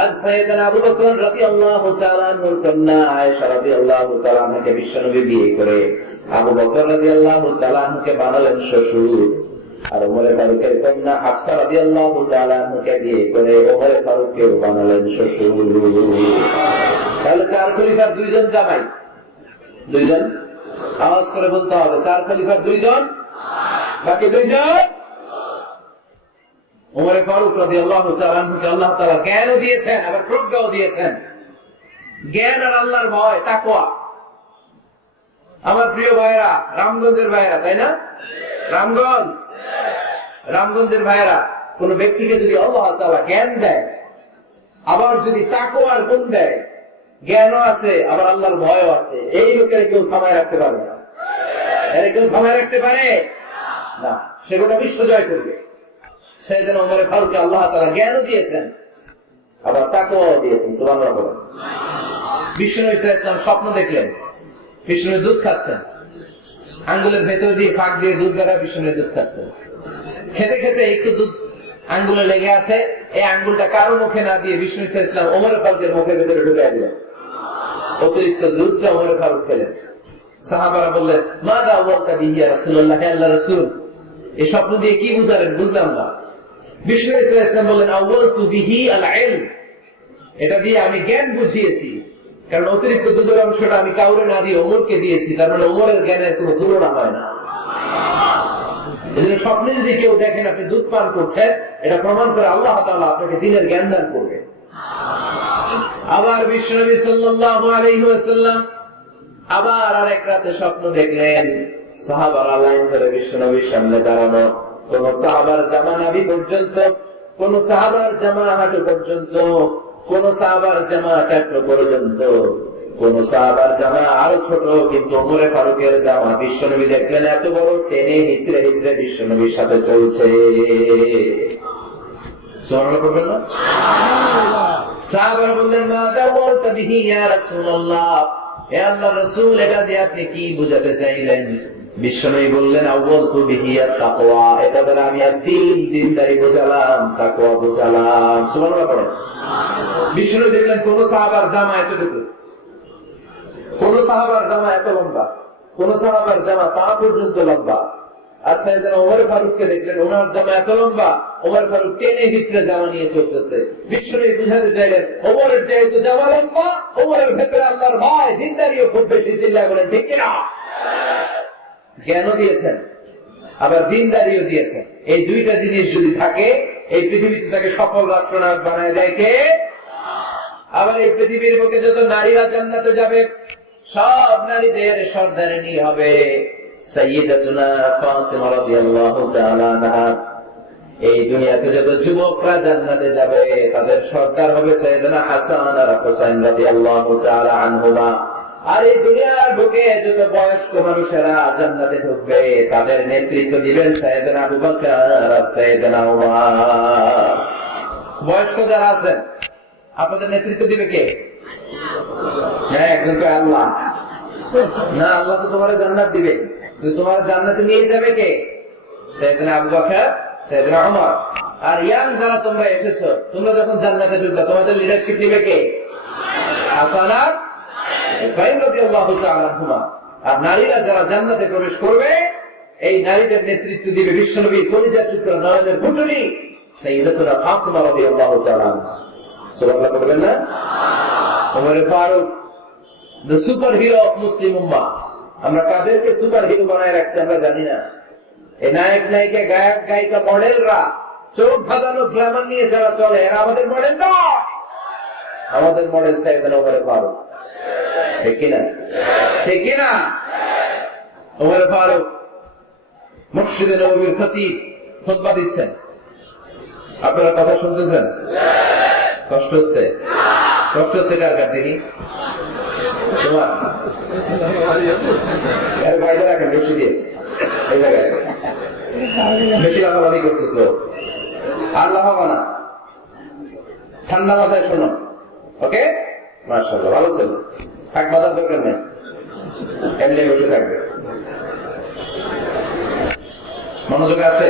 আর সাইয়েদনা আবু বকর রাদিয়াল্লাহু তাআলা আনহুর কন্যা আয়েশা রাদিয়াল্লাহু তাআলা আনহাকে বিশ্বনবী বিয়ে করে আবু বকর রাদিয়াল্লাহু তাআলা আনহুকে বানালেন শ্বশুর। আর ওমর ফারুকের কন্যা হাফসা রাদিয়াল্লাহু তাআলা আনহাকে বিয়ে করে ওমর ফারুককেও বানালেন শ্বশুর। তাহলে 4 খলিফার 2 জন জামাই। 2 জন? আওয়াজ করে বলতে হবে, 4 খলিফার 2 জন, বাকি 2 জন। ওমরে ফারুক রাদিয়াল্লাহু তাআলা আনহুকে আল্লাহ তাআলা জ্ঞানও দিয়েছেন, আবার প্রজ্ঞাও দিয়েছেন। জ্ঞান আর আল্লাহর ভয়, তাকওয়া। আমার প্রিয় ভাইরা, রামগঞ্জের ভাইরা, তাই না? রামগঞ্জের ভাইরা, কোন ব্যক্তিকে যদি আল্লাহ তাআলা জ্ঞান দেয়, আবার যদি তাকওয়ার গুণ দেয়, জ্ঞানও আছে আবার আল্লাহর ভয়ও আছে, এই লোকের কেউ থামায় রাখতে পারবে না। এর কেউ থামায় রাখতে পারে না, সে গোটা বিশ্ব জয় করবে। সাইয়েদনা ওমর ফারুককে আল্লাহ তাআলা জ্ঞানও দিয়েছেন, আবার তাকওয়াও দিয়েছেন। সুবহানাল্লাহ বলেন। বিশ্বনবী সাল্লাল্লাহু আলাইহি ওয়াসাল্লাম স্বপ্ন দেখলেন, বিশ্বনবী দুধ খাচ্ছেন, আঙ্গুলের ভেতর দিয়ে ফাঁক দিয়ে দুধ দেখা, বিশ্বনবী দুধ খাচ্ছেন। খেতে খেতে একটু দুধ আঙ্গুলে লেগে আছে, এই আঙ্গুলটা কারো মুখে না দিয়ে বিষ্ণু ইসলাম ওমর ফারুকের মুখের ভেতরে ঢুকাই দিলেন। অতিরিক্ত দুধটা ওমর ফারুক খেলেন। সাহাবারা বললেন, মাযা ওয়ালতা বিহি ইয়া রাসূলুল্লাহ, হে আল্লাহর রাসূল, এই স্বপ্ন দিয়ে কি বুঝালেন? বুঝলাম না। বিষ্ণু ইসলাম বললেন, আওয়ালতু বিহি আল ইলম, এটা দিয়ে আমি জ্ঞান বুঝিয়েছি, কারণ অতিরিক্ত দুধের অংশটা আমি কাউরে না দিয়ে ওমরকে দিয়েছি, তার মানে ওমরের জ্ঞানের কোনো তুলনা হয় না। স্বপ্নে যদি কেউ দেখেন আপনি দুধ পান করছেন, এটা প্রমাণ করে আল্লাহ তাআলা আপনাকে দ্বীনের জ্ঞান দান করবে। আবার বিশ্বনবী সাল্লাল্লাহু আলাইহি ওয়াসাল্লাম আবার আরেক রাতে স্বপ্ন দেখলেন, সাহাবারা লাইন ধরে বিশ্বনবীর সামনে দাঁড়ানো, কোন সাহাবার জামা নাভি পর্যন্ত, কোন সাহাবার জামা হাঁটু পর্যন্ত, কোন সাহাবার জামা ট্যাকনো পর্যন্ত, কোন সাহাবার জামা আরো ছোট, কিন্তু ওমরে ফারুকের জামা বিশ্বনবী দেখলেন এত বড়, টেনে হিচড়ে হিচড়ে বিশ্বনবীর সাথে চলছে। সুবহানাল্লাহ বলবেন না? সাহাবারা বললেন, মাযা ওয়ালতা বিহি ইয়া রাসূলুল্লাহ, হে আল্লাহর রাসূল, এটা দিয়ে আপনি কি বুঝাতে চাইলেন? বিশ্বনবী বললেন, আওয়ালতু বিহি আত-তাকওয়া, এটা দ্বারা আমি দ্বীনদারি বোঝালাম, তাকওয়া বোঝালাম। সুবহানাল্লাহ পড়েন। বিশ্বনবী দেখলেন কোন সাহাবার জামা এতটুকু, কোন সাহাবার জামা এত লম্বা, কোন সাহাবার জামা পা পর্যন্ত লম্বা। আর সাইয়েদনা ওমর ফারুককে দেখলেন, ওনার জামা এত লম্বা, ওমর ফারুক টেনে হিচড়ে জামা নিয়ে চলতেছে। বিশ্বনবী বুঝাতে চাইলেন, ওমরের যেহেতু জামা লম্বা, ওমরের ভেতরে আল্লাহর ভয়, দ্বীনদারিও খুব বেশি। চিল্লায় বলেন ঠিক কিনা? জ্ঞানও দিয়েছেন, আবার দ্বীনদারিও দিয়েছেন। এই দুইটা জিনিস যদি থাকে, এই পৃথিবীতে তাকে সফল রাষ্ট্রনায়ক বানায় দেয় কে? আবার এই পৃথিবীর বুকে যত নারীরা জান্নাতে যাবে, সব নারীদের সর্দারিনী হবে সাইয়্যিদাতুনা ফাতিমা রাদিয়াল্লাহু তাআলা আনহা। এই দুনিয়াতে যত যুবকরা জান্নাতে যাবে, তাদের সর্দার হবে সাইয়েদনা হাসান আর হুসাইন রাদিয়াল্লাহু তাআলা আনহুমা। আর এই দুনিয়ার বুকে যত বয়স্ক মানুষেরা জান্নাতে ঢুকবে, তাদের নেতৃত্ব দিবেন সাইয়েদনা আবু বকর আর সাইয়েদনা উমর। বয়স্ক যারা আছেন, আপনাদের নেতৃত্ব দিবে কে? হ্যাঁ, একজন তো আল্লাহ। না, আল্লাহ তো তোমার জান্নাত দিবে, তোমার জান্নাতে নিয়ে যাবে কে? সাইয়েদনা আবু বকর, সাইয়েদনা উমর। আর ইয়াং যারা তোমরা এসেছো, তোমরা যখন জান্নাতে ঢুকবে, তোমাদের লিডারশিপ নিবে কে? হাসান আর হুসাইন রাদিয়াল্লাহু তাআলা আনহুমা। আর নারীরা যারা জান্নাতে প্রবেশ করবে, এই নারীদের নেতৃত্ব দিবে বিশ্বনবীর কলিজার টুকরা, নয়নের পুতুলি সাইয়্যিদাতুনা ফাতিমা রাদিয়াল্লাহু তাআলা আনহা। সুবহানাল্লাহ বলবেন না? Omar Faruk, the super hero of Muslim ummah। আমরা কাদেরকে সুপার হিরো বানায় রাখছি আমরা জানি না। এই নায়ক নায়িকা, গায়ক গায়িকা, মডেলরা, চোখ ধাঁধানো গ্ল্যামার নিয়ে যারা চলে, এরা আমাদের মডেল নয়। আমাদের মডেল সাইয়েদনা ওমর ফারুক। ঠিক কিনা? ঠিক কিনা? ওমর ফারুক মসজিদে নববীর খতিব, খুতবা দিচ্ছেন। আপনারা কথা শুনতেছেন? কষ্ট হচ্ছে? কষ্ট হচ্ছে কার কার দিনই? তোমার বাইরে রাখেন বেশি দিয়ে, এই জায়গায় বেশি লাফালাফি করতেছ, আর লাফাবো না, ঠান্ডা মাথায় শোনো। ওকে, মাশাআল্লাহ, ভালো ছিল। থাক, বাজার দরকার নেই, এমনি বসে থাকবে। মনোযোগ আছে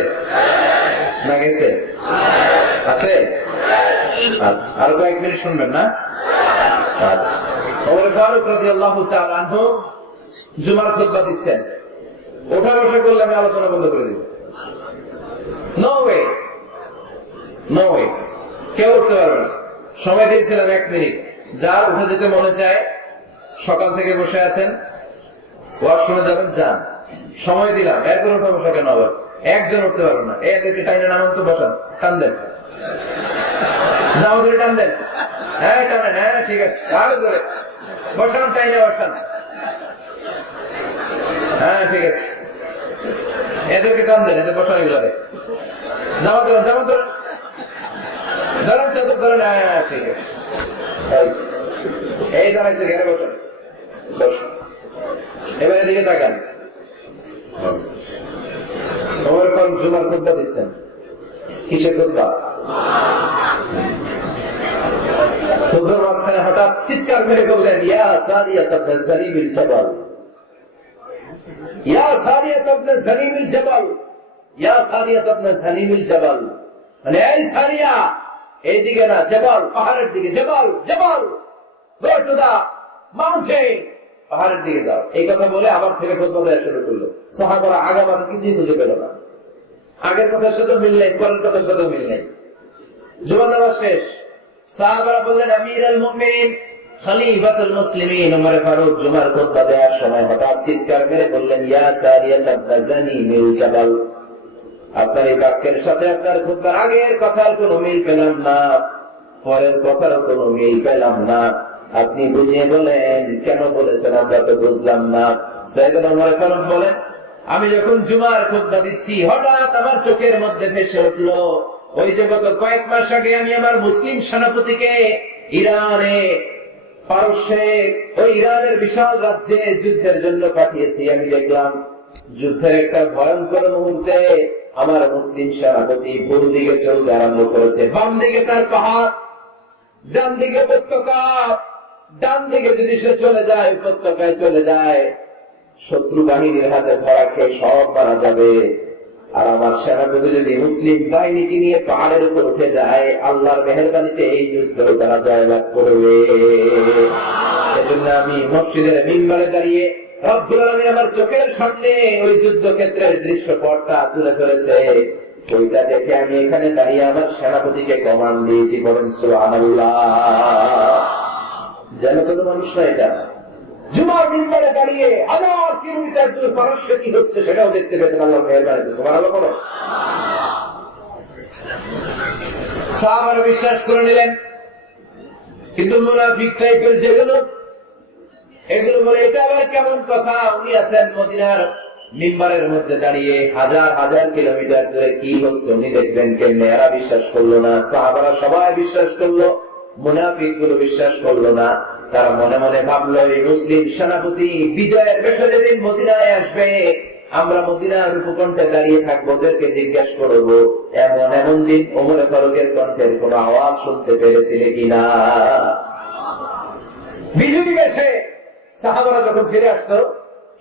না গেছে? আছে? আচ্ছা, আরো কয়েক মিনিট শুনবেন না? আচ্ছা। ওমর ফারুক রাদিয়াল্লাহু তাআলা আনহু জুমার খুতবা দিচ্ছেন। ওঠা বসা করলে আমি আলোচনা বন্ধ করে দিব। নো ওয়ে, নো ওয়ে, কেউ উঠতে পারবে না। সময় দিয়েছিলাম 1 মিনিট। যার উঠে যেতে মনে চায়, সকাল থেকে বসে আছেন, ওয়াশরুমে যাবেন, যান। সময় দিলাম, এরপর উঠা বসা কেন আবার? একজন উঠতে পারবো না। এদেরকে টাইনে নামান তো, বসান, টান দেন, জামা ধরে টান দেন। হ্যাঁ টানেন, হ্যাঁ ঠিক আছে, আরো ধরে বসান, টাইনে বসান। হ্যাঁ ঠিক আছে, এদেরকে টান দেন, এদের বসান, এগুলো জামা ধরেন, জামা ধরেন, ধরেন চাদর ধরেন। হ্যাঁ ঠিক আছে, এই দাঁড়াইছে, ঘরে বসান, বস। এবার এদিকে তাকান। ওমর ফারুক জুমার খুতবা দিচ্ছেন। কিসের খুতবা? খুতবার মাঝখানে হঠাৎ চিৎকার করে বললেন, ইয়া সারিয়াত ইবনে জালিমিল জাবাল, ইয়া সারিয়াত ইবনে জালিমিল জাবাল, ইয়া সারিয়াত ইবনে জালিমিল জাবাল। মানে এই সারিয়া, এইদিকে না, জাবাল, পাহাড়ের দিকে, জাবাল, জাবাল, গো টু দা মাউন্টেন, পাহাড়ের দিকে যাও। এই কথা বলে আবার থেকে খুতবা দেওয়া শুরু করলো। সাহাবারা আগাবার কিছুই খুঁজে পেল না। আগের কথার সাথে মিল নেই, পরের কথার সাথে মিল নেই। জুমা দেওয়া শেষ। সাহাবারা বললেন, আমিরুল মুমিনিন, খলিফাতুল মুসলিমিন ওমর ফারুক জুমার খুতবা দেওয়ার সময় হঠাৎ চিৎকার করে বললেন, ইয়া সারিয়াত ইবনে জালিমিল জাবাল। আপনার এই বাক্যের সাথে আপনার খুতবার আগের কথার কোনো মিল পেলাম না, পরের কথার কোনো মিল পেলাম না। আপনি বুঝিয়ে বলেন, কেন বলেছেন আমরা তো বুঝলাম না। সাইয়েদনা ওমর ফারুক বলেন, আমি যখন জুমার খুতবা দিচ্ছি হঠাৎ আমার চোখের মধ্যে ভেসে উঠলো ওই যে গত কয়েক মাস আগে আমি আমার মুসলিম সেনাপতিকে ইরানে, পারস্যে, ওই ইরানের বিশাল রাজ্যে যুদ্ধের জন্য পাঠিয়েছি। আমি দেখলাম যুদ্ধের একটা ভয়ঙ্কর মুহূর্তে আমার মুসলিম সেনাপতি ভুল দিকে চলতে আরম্ভ করেছে। বাম দিকে তার পাহাড়, ডান দিকে উপত্যকা। ডান দিকে যদি সে চলে যায়, উপত্যকায় চলে যায়, শত্রু বাহিনীর হাতে ধরা খেয়ে সব মারা যাবে। আর আমার সেনাপতি যদি মুসলিম বাহিনীকে নিয়ে পাহাড়ের উপর উঠে যায়, আল্লাহর মেহেরবানিতে এই যুদ্ধ তারা জয়লাভ করবে। এজন্য আমি মসজিদের মিম্বারে দাঁড়িয়ে রব্বুল আলামিন আমার চোখের সামনে ওই যুদ্ধক্ষেত্রের দৃশ্যপটটা তুলে ধরেছে। ওইটা দেখে আমি এখানে দাঁড়িয়ে আমার সেনাপতিকে কমান্ড দিয়েছি। বলেন সুবহানাল্লাহ। যেন কোনো মানুষ না, এটা জুমার মিম্বারে দাঁড়িয়ে 1000 কিলোমিটার দূর পারস্যে কি হচ্ছে সেটাও দেখতে পেতেন আল্লাহর মেহেরবানিতে। সুবহানাল্লাহ বলো। সাহাবারা বিশ্বাস করে নিলেন, কিন্তু মুনাফিক টাইপের যেগুলো, এগুলো বলে এটা আবার কেমন কথা? উনি আছেন মদিনার মিম্বারের মধ্যে দাঁড়িয়ে, হাজার হাজার কিলোমিটার দূরে কি হচ্ছে উনি দেখবেন কেমনে? এরা বিশ্বাস করলো না। সাহাবারা সবাই বিশ্বাস করলো, মুনাফিক গুলো বিশ্বাস করলো না। তারা মনে মনে ভাবলো, এই মুসলিম সেনাপতি বিজয়ের বেশে যেদিন মদিনায় আসবে, আমরা মদিনার উপকণ্ঠে দাঁড়িয়ে থাকবো, ওদেরকে জিজ্ঞাসা করবো এমন এমন দিন ওমর ফারুকের কণ্ঠের কোন আওয়াজ শুনতে পেরেছিলে কিনা। বিজয়ী বেশে সাহাবারা যখন ফিরে আসতো,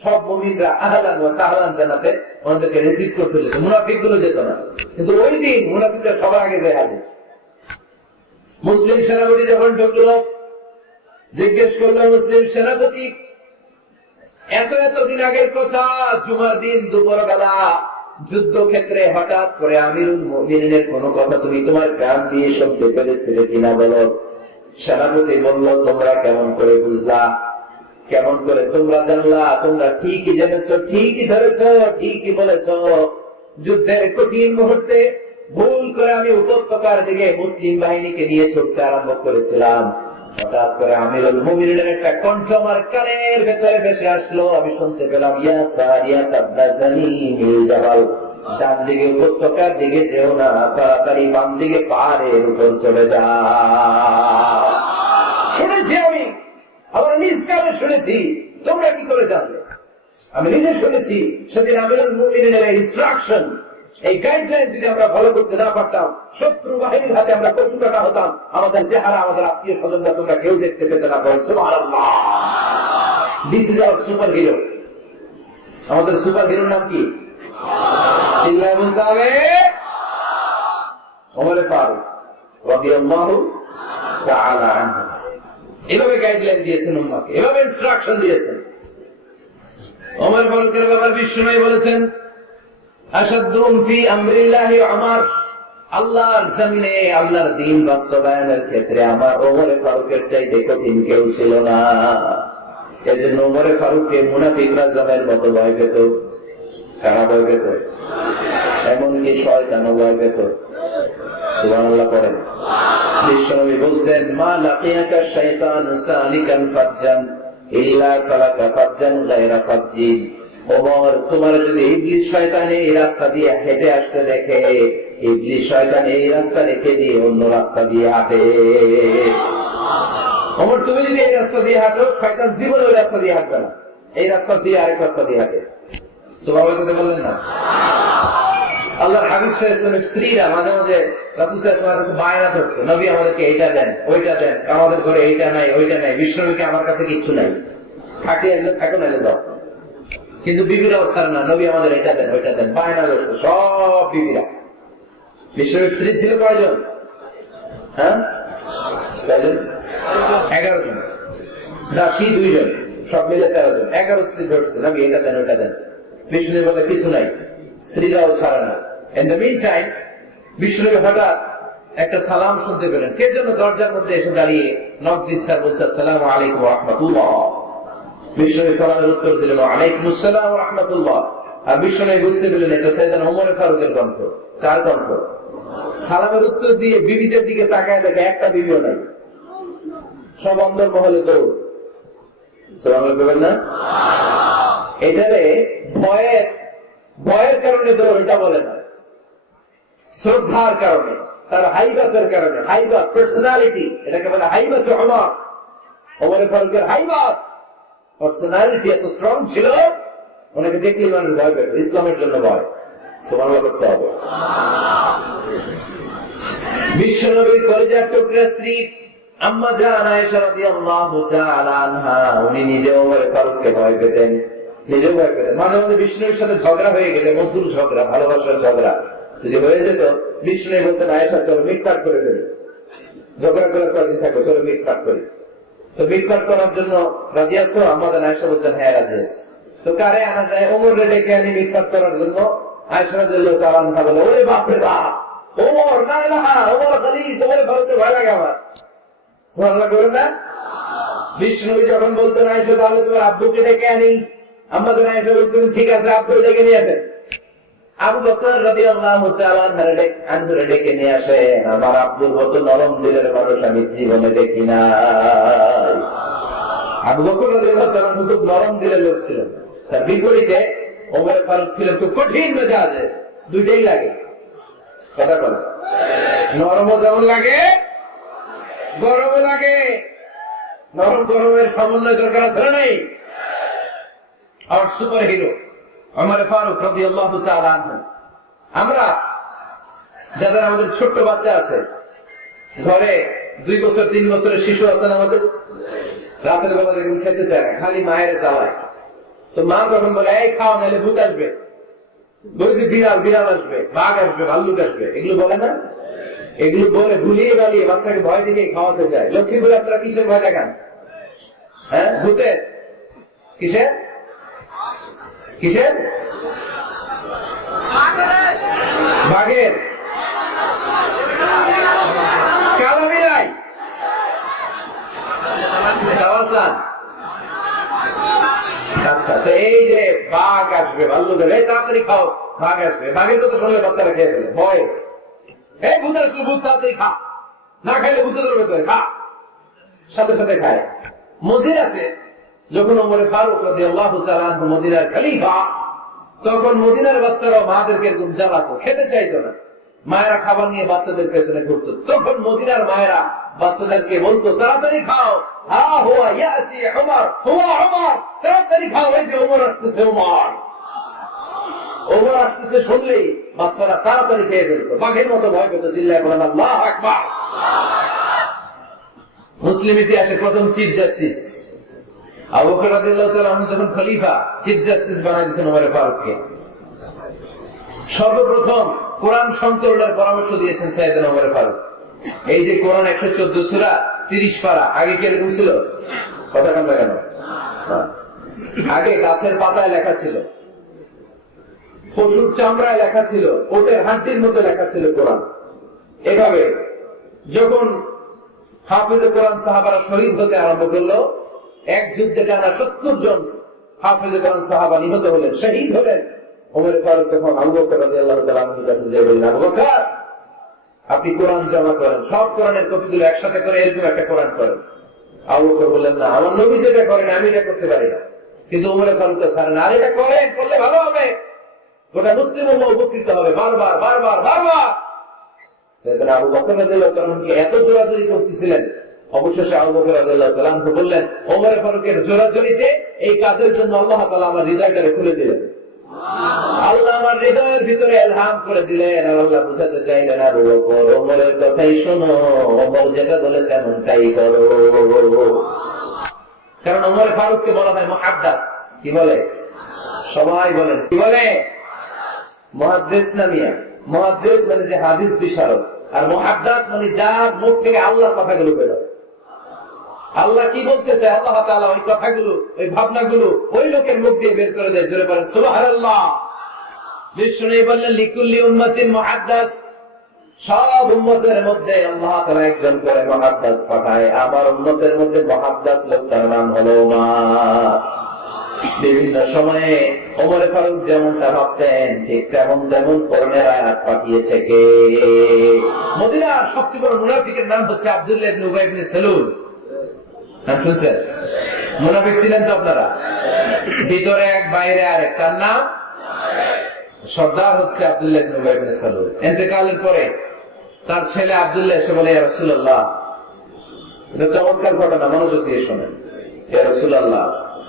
সব মুমিনরা আহলান ওয়া সাহলান জানাতে ওনাদেরকে রিসিভ করতে যেত, মুনাফিক গুলো যেত না। কিন্তু ওই দিন মুনাফিকরা সবার আগে যায় হাজির। মুসলিম সেনাপতি যখন ঢুকলো, জিজ্ঞেস করলো, মুসলিম সেনাপতি এতদিন আগের কথা, জুমার দিন দুপুর বেলা যুদ্ধক্ষেত্রে হঠাৎ করে আমিরুল মুমিনিনের কোন কথা তুমি তোমার কান দিয়ে শুনতে পেরেছিলে কিনা বলো। সেনাপতি বলল, তোমরা কেমন করে বুঝলা, কেমন করে তোমরা জানলা? তোমরা ঠিকই জেনেছ, ঠিকই ধরেছ, ঠিকই বলেছ। যুদ্ধের কঠিন মুহূর্তে ভুল করে আমি উপত্যকার দিকে মুসলিম বাহিনীকে নিয়ে ছুটতে আরম্ভ করেছিলাম। হঠাৎ করে আমিরুল মুমিনিনের একটা কণ্ঠ আমার কানের ভেতরে ভেসে আসলো। আমি শুনতে পেলাম, ইয়া সারিয়াত ইবনে জালিমিল জাবাল, ডান দিকে উপত্যকার দিকে যেও না, তাড়াতাড়ি বাম দিকে পাহাড়ের উপর চলে যাও। শুনেছি আমি, আমার নিজ কানে শুনেছি। তোমরা কি করে জানলে? আমি নিজে শুনেছি। সেদিন আমিরুল মুমিনিনের ইনস্ট্রাকশন, এই গাইডলাইন যদি আমরা ফলো করতে না পারতাম, শত্রু বাহিনীর হাতে আমরা কচুকাটা হতাম। আমাদের চেহারা, আমাদের আত্মীয় স্বজনরা তোমরা কেউ দেখতে পেতে না। বলেন সুবহানাল্লাহ। This is our super hero. আমাদের সুপার হিরোর নাম কি? চিল্লায় বলতে হবে, ওমর ফারুক রাদিয়াল্লাহু তাআলা আনহু। এভাবে গাইডলাইন দিয়েছেন উম্মাহকে, এভাবে ইনস্ট্রাকশন দিয়েছেন। ওমর ফারুকের ব্যাপারে বিশ্বনবী বলেছেন, আশাদ্দুম ফি আমরিল্লাহি উমর, আল্লাহর জমিনে আল্লাহর দ্বীন বাস্তবায়নের ক্ষেত্রে আমার ওমর ফারুকের চাইতে কঠিন কেউ ছিল না। এজন্য ওমর ফারুককে মুনাফিকরা জামের মতো ভয় পেত। কারা ভয় পেত? এমনকি শয়তানও ভয় পেত। সুবহানাল্লাহ পড়েন। বিশ্বনবী বলতেন, মা লাকিয়াকা শাইতানু সালিকান ফাজ্জান ইল্লা সালাকা ফাজ্জান গায়রা ফাজ্জিন। ওমর, তোমার যদি ইবলিস শয়তান এই রাস্তা দিয়ে হেঁটে আসতে দেখে, ইবলিস শয়তান এই রাস্তা রেখে দিয়ে অন্য রাস্তা দিয়ে হাঁটে। ওমর, তুমি যদি এই রাস্তা দিয়ে হাঁটো, শয়তান জীবনে ওই রাস্তা দিয়ে হাঁটবে না, এই রাস্তা দিয়ে আরেক রাস্তা দিয়ে হাঁটে। সুবহানাল্লাহ বললেন না? আল্লাহর হাবিব সাল্লাল্লাহু আলাইহি ওয়াসাল্লামের স্ত্রীরা মাঝে মাঝে রাসূল সাল্লাল্লাহু আলাইহি ওয়াসাল্লামের কাছে বায়না ধরতো, নবী আমাদেরকে এইটা দেন, ওইটা দেন, আমাদের ঘরে এইটা নাই, ওইটা নাই। বিশ্বনবীকে আমার কাছে কিচ্ছু নাই, থাকে এলে থাকো নাইলে যাও। কিন্তু বিবিরাও ছাড়ে না, নবী আমাদের এটা দেন, ওইটা দেন, বায়না ধরছে সব বিবিরা। বিশ্বনবীর স্ত্রী ছিল কয়জন? হ্যাঁ, কয়জন? 11 জন। দাসী 2 জন, সব মিলে 13 জন। 11 স্ত্রী ধরছে, নবী এটা দেন, ওইটা দেন। বিশ্বনবী বলে কিছু নাই, স্ত্রীরাও ছাড়ে না। In the meantime, বিশ্বনবী হঠাৎ একটা সালাম শুনতে পেলেন। কে যেন দরজার মধ্যে এসে দাঁড়িয়ে নক দিচ্ছে আর বলছে, আসসালামু আলাইকুম ওয়া রাহমাতুল্লাহ। বিশ্বনবী সালামের উত্তর দিলেন, ওয়া আলাইকুমুস সালাম ওয়া রাহমাতুল্লাহ। আর বিশ্বনবী বুঝতে পেলেন এটা সাইয়েদনা ওমর ফারুকের কণ্ঠ। কার কণ্ঠ? সালামের উত্তর দিয়ে বিবিদের দিকে তাকায় দেখে একটা বিবিও নাই, সব অন্দর মহলে দৌড়। সুবহানাল্লাহ বলেন না? এটারে ভয়ের কারণে দৌড়, এটা বলে না, শ্রদ্ধার কারণে, তার হাইবাতের কারণে। হাইবাত, পার্সোনালিটি, এটাকে বলে হাইবাত ওমর। ওমর ফারুকের হাইবাত, পার্সোনালিটি এত স্ট্রং ছিল, ওনাকে দেখলে মানুষ ভয় পেত। ইসলামের জন্য ভয়। সুবহানাল্লাহ করতে হবে। বিশ্বনবীর কলিজার টুকরা স্ত্রী আম্মা জান আয়েশা রাদিয়াল্লাহু তাআলা আনহা, উনি নিজে ওমর ফারুককে ভয় পেতেন, নিজেও ভয় পেতেন। মাঝে মাঝে বিষ্ণুর সাথে ঝগড়া হয়ে গেলে, মধুর ঝগড়া, ভালোবাসার ঝগড়া যদি হয়ে যেত, বিষ্ণু বলতেন, আয়েশা চলো মিটপাট করে ফেলি, ঝগড়া করার কদিন থাকো, চলো মিটপাট করি। তো মিটপাট করার জন্য রাজি আছো? আমাদের আয়েশা বলতেন, হ্যাঁ রাজি আছি। তো কারে আনা যায়? ওমর ডেকে আনি মিটপাট করার জন্য। আয়েশা রাদিয়াল্লাহু তাআলা আনহা বলে, ওরে বাপ রে বাপ, ওমর না না, ওমর খালিস, ওমর ভারতে ভয় লাগে আমার। সুবহানাল্লাহ বলেন না? বিষ্ণু যখন বলতেন, আয়েশা তাহলে তোমার আব্বুকে ডেকে আনি, আমাদের আয়েশা বলতেন, ঠিক আছে, আব্বু ডেকে নিয়ে আসেন। আবু বকর রাদিয়াল্লাহু তাআলা আনহু ডেকে নিয়ে আসেন। আমার আব্বুর মতো নরম দিলের মানুষ আমি জীবনে দেখি না। আবু বকর রাদিয়াল্লাহু তাআলা আনহু খুব নরম দিলের লোক ছিলেন। তার বিপরীতে ওমর ফারুক ছিলেন খুব কঠিন মেজাজে। দুইটাই লাগে, কথা বলে। নরমও যেমন লাগে, গরমও লাগে। নরম গরমের সমন্বয় দরকার আছে না নাই? আর সুপার হিরো ওমর ফারুক রাদিয়াল্লাহু তাআলা আনহু। আমরা যাদের আমাদের ছোট্ট বাচ্চা আছে, ঘরে 2 বছর 3 বছরের শিশু আছেন আমাদের, রাতের বেলা দেখুন খেতে চায় না, খালি মায়ের জ্বালায়। তো মা তখন বলে, এই খাও নাহলে ভূত আসবে, বলেছে বিড়াল আসবে, বাঘ আসবে, ভাল্লুক আসবে, এগুলো বলে না? এগুলো বলে ভুলিয়ে বালিয়ে বাচ্চাকে ভয় দেখে খাওয়াতে চায়। লক্ষ্মীপুরে আপনারা কিসের ভয় দেখান? হ্যাঁ, ভূতের? কিসের? কিসের? বাঘের? কালো বিড়াল? আচ্ছা, তো এই যে বাঘ আসবে, ভাল্লুক আসবে, তাড়াতাড়ি খাও, বাঘ আসবে। বাঘের কথা শুনলে বাচ্চারা খেয়ে ফেলে ভয়। এই ভূত আসলো, ভূত, তাড়াতাড়ি খা, না খাইলে ভূতে ধরবে তো, খা, সাথে সাথে খায়। মদিনাতে যখন ওমর ফারুক রাদিয়াল্লাহু তাআলা আনহু মদিনার খলিফা, তখন মদিনার বাচ্চারা মাদেরকে এরকম জ্বালাতো, খেতে চাইতো না। মায়েরা খাবার নিয়ে বাচ্চাদের পেছনে ঘুরতো। তখন মদিনার মায়েরা বাচ্চাদেরকে বলতো, তাড়াতাড়ি খাও, হা হুয়া ইয়াতি ওমর, হুয়া ওমর, তাড়াতাড়ি খাও, এই যে ওমর আসতেছে, ওমর ওমর আসতেছে শুনলেই বাচ্চারা তাড়াতাড়ি খেয়ে ফেলতো, বাঘের মতো ভয় পেত। চিল্লায় বলেন আল্লাহু আকবার। মুসলিম ইতিহাসে প্রথম চিফ জাস্টিস আবু বকর রাদিয়াল্লাহু তাআলা আনহু যখন খলিফা, চিফ জাস্টিস বানাই দিয়েছেন ওমর ফারুককে। সর্বপ্রথম কোরআন সংকলনের পরামর্শ দিয়েছেন সাইয়েদনা ওমর ফারুক। এই যে কোরআন 114 সূরা 30 পারা, আগে কি এরকম ছিল? কথা বলতে কেন? আগে গাছের পাতায় লেখা ছিল, পশুর চামড়ায় লেখা ছিল, ওটের হাড্ডির মধ্যে লেখা ছিল কোরআন। এভাবে যখন হাফেজে কোরআন সাহাবারা শহীদ হতে আরম্ভ করলো, এক যুদ্ধে টানা 70 জন হাফেজে কোরআন সাহাবা নিহত হলেন, শহীদ হলেন। ওমর ফারুক তখন আবু বকর রাদিয়াল্লাহু তাআলা আনহুর কাছে যেয়ে বললেন, আবু বকর, আপনি কোরআন জমা করেন, সব কোরআনের কপিগুলো একসাথে করে এরকম একটা কোরআন করেন। আবু বকর বললেন, না, আমার নবী যেটা করেন আমি এটা করতে পারি না। কিন্তু ওমর ফারুক ছাড়েন, আর এটা করেন, করলে ভালো হবে, গোটা মুসলিম উম্মাহ উপকৃত হবে। বারবার বারবার বারবার সাইয়েদনা আবু বকর রাদিয়াল্লাহু তাআলা আনহুকে এত জোরাজুরি করতেছিলেন, অবশেষে আবু বকর রাদিয়াল্লাহু তাআলা আনহু বললেন, ওমর ফারুকের জোরাজুরিতে এই কাজের জন্য আল্লাহ তাআলা আমার হৃদয়টাকে খুলে দিলেন। আল্লাহ আমার হৃদয়ের ভিতরে ইলহাম করে দিলেন, আর আল্লাহ বুঝাতে চাইলেন, আবু বকর, ওমরের কথাই শোনো, ওমর যেটা বলে তেমনটাই করো। কারণ ওমর ফারুককে বলা হয় মুহাদ্দিস। কি বলে? সবাই বলেন কি বলে? মুহাদ্দিস না মিয়া? মুহাদ্দিস মানে যে হাদিস বিশারদ, আর মুহাদ্দিস মানে যার মুখ থেকে আল্লাহর কথাগুলো বের হয়। আল্লাহ কি বলতে চায় আল্লাহ তাআলা ওই কথাগুলো, ওই ভাবনাগুলো ওই লোকের মুখ দিয়ে বের করে দেয়। জোরে বলেন সুবহানাল্লাহ। বিষ্ণু বললেন, লিকুল্লি উম্মাতিন মুহাদ্দিস, সব উম্মতের মধ্যে আল্লাহ তাআলা একজন করে মুহাদ্দিস পাঠায়। আমার উম্মতের মধ্যে মুহাদ্দিস লোকটার নাম হলো ওমর। বিভিন্ন সময়ে ওমর ফারুক যেমনটা ভাবতেন ঠিক তেমন কোরআনের আয়াত পাঠিয়েছে কে? মদিনার সবচেয়ে বড় মুনাফিকের নাম হচ্ছে আব্দুল্লাহ ইবনে উবাই ইবনে সালুল। নাম শুনছেন? মুনাফিক ছিলেন তো আপনারা? ভিতরে এক বাইরে আরেক, তার নাম সর্দার হচ্ছে আব্দুল্লাহ ইবনে উবাই ইবনে সালুল। ইন্তেকালের পরে তার ছেলে আব্দুল্লাহ এসে বলে, ইয়া রাসূলুল্লাহ, এটা চমৎকার ঘটনা, মনোযোগ দিয়ে শোনেন। ইয়া রাসূলুল্লাহ,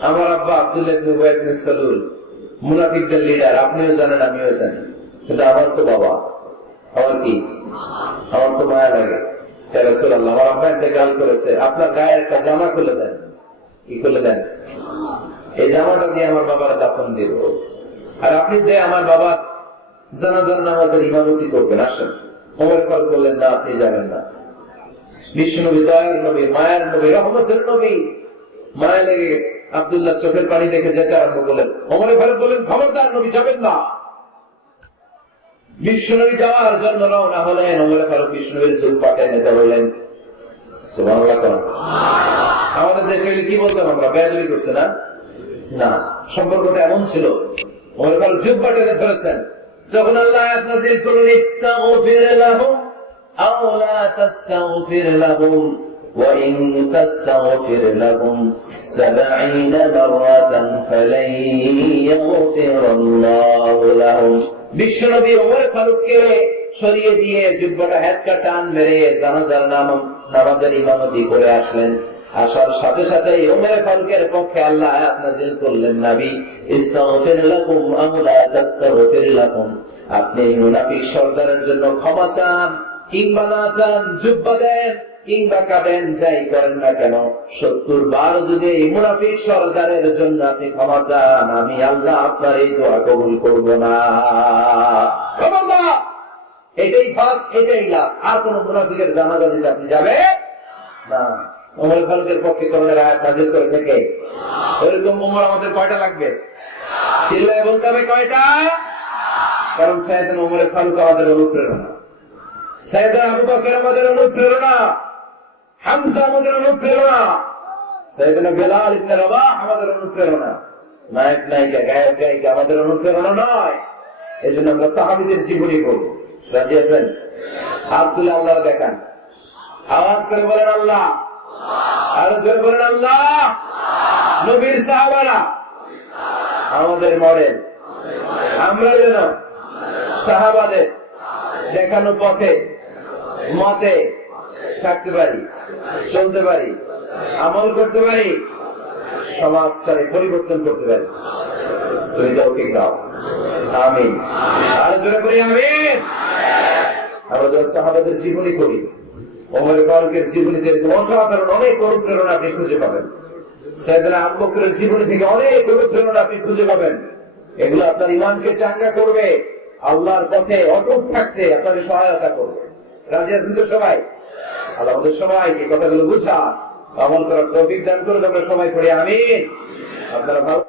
আমার আব্বা আব্দুল্লাহ ইবনে উবাই ইবনে সালুল মুনাফিকদের লিডার, আপনিও জানেন আমিও জানি, কিন্তু আমার তো বাবা, আমার কি, আমার তো মায়া লাগে। ইয়া রাসূলুল্লাহ, আমার আব্বা ইন্তেকাল করেছে, আপনার গায়ে একটা জামা খুলে দেন। কি খুলে দেন? এই জামাটা দিয়ে আমার বাবার দাফন দিব, আর আপনি যে আমার বাবার জানাজার নামাজের ইমামতি করবেন, আসেন। ওমর ফারুক বললেন, না, আপনি যাবেন না। বিশ্বনবী দয়ার নবী, মায়ার নবী, রহমতের নবী, মায়া লেগে গেছে। আব্দুল্লাহ চোখের পানি দেখে যেতে আরম্ভ করলেন। ওমর ফারুক বললেন, খবরদার, নবী যাবেন না। বিশ্বনবী যাওয়ার জন্য রওনা হলেন। ওমর ফারুক বিশ্বনবীর চুল পাটে নিতে বললেন। সুবহানাল্লাহ। আমাদের দেশে কি বলতাম আমরা? বেয়াদবি করছে না? না, সম্পর্কটা এমন ছিল। ওমর ফারুক জুব্বা টেনে ধরেছেন। যখন আল্লাহ আয়াত নাযিল করলেন, ইস্তাগফির লাহুম আও লা তাস্তাগফির লাহুম ওয়া ইন তাস্তাগফির লাহুম 70 মাররাতান ফালান ইয়াগফিরাল্লাহু লাহুম। বিশ্বনবী ওমর ফারুককে সরিয়ে দিয়ে জুব্বাটা হ্যাচকা টান মেরে জানাজার নামাজের ইমামতি করে আসলেন। আসার সাথে সাথে ওমর ফারুকের পক্ষে আল্লাহ আয়াত নাযিল করলেন, নবী, ইস্তাগফির লাকুম আও লা তাস্তাগফির লাকুম, আপনি মুনাফিক সর্দারের জন্য ক্ষমা চান কিংবা না চান, জুব্বা দেন কিংবা কাঁদেন, যাই করেন না কেন, 70 বার যদি এই মুনাফিক সর্দারের জন্য আপনি ক্ষমা চান, আমি আল্লাহ আপনার এই দোয়া কবুল করব না। খবরদার, এটাই ফার্স্ট, এটাই লাস্ট। আর কোন মুনাফিকের জানাজা দিতে আপনি যাবেন না। ওমর ফারুকের পক্ষে কোরআনের আয়াত নাযিল করেছে কে? এরকম ওমর আমাদের কয়টা লাগবে? চিল্লায় বলতে হবে কয়টা? কারণ সাইয়েদনা ওমর ফারুক আমাদের অনুপ্রেরণা, সাইয়েদনা আবু বকর আমাদের অনুপ্রেরণা, হামজা আমাদের অনুপ্রেরণা, সাইয়েদনা বেলাল ইবনে রাবাহ আমাদের অনুপ্রেরণা। নায়ক নায়িকা, গায়ক গায়িকা আমাদের অনুপ্রেরণা নয়। এজন্য আমরা সাহাবীদের জীবনী পড়ব। রাজি আছেন? হাত তুলে আল্লাহ দেখান, আওয়াজ করে বলেন আল্লাহ, আরো জোরে বলেন আল্লাহ। নবীর সাহাবারা আমাদের মডেল, আমরা যেন সাহাবাদের দেখানো পথে মতে থাকতে পারি, চলতে পারি, আমল করতে পারি, সমাজটাকে পরিবর্তন করতে পারি। তুমি তৌফিক দাও, আমিন। আর জোরে বলি আমিন। আমরা যখন সাহাবাদের জীবনী করি, ওমর ফারুকের জীবনীতে অসাধারণ অনেক অনুপ্রেরণা আপনি খুঁজে পাবেন। সাইয়েদনা আবু বকরের জীবনী থেকে অনেক অনুপ্রেরণা আপনি খুঁজে পাবেন। এগুলো আপনার ঈমানকে চাঙ্গা করবে, আল্লাহর পথে অটুট থাকতে আপনাকে সহায়তা করবে। রাজি আছেন তো সবাই? আল্লাহ আমাদের সবাইকে কথাগুলো বুঝা আমল করার তৌফিক দান করুন। আমরা সবাই পড়ি আমিন। আপনারা ভালো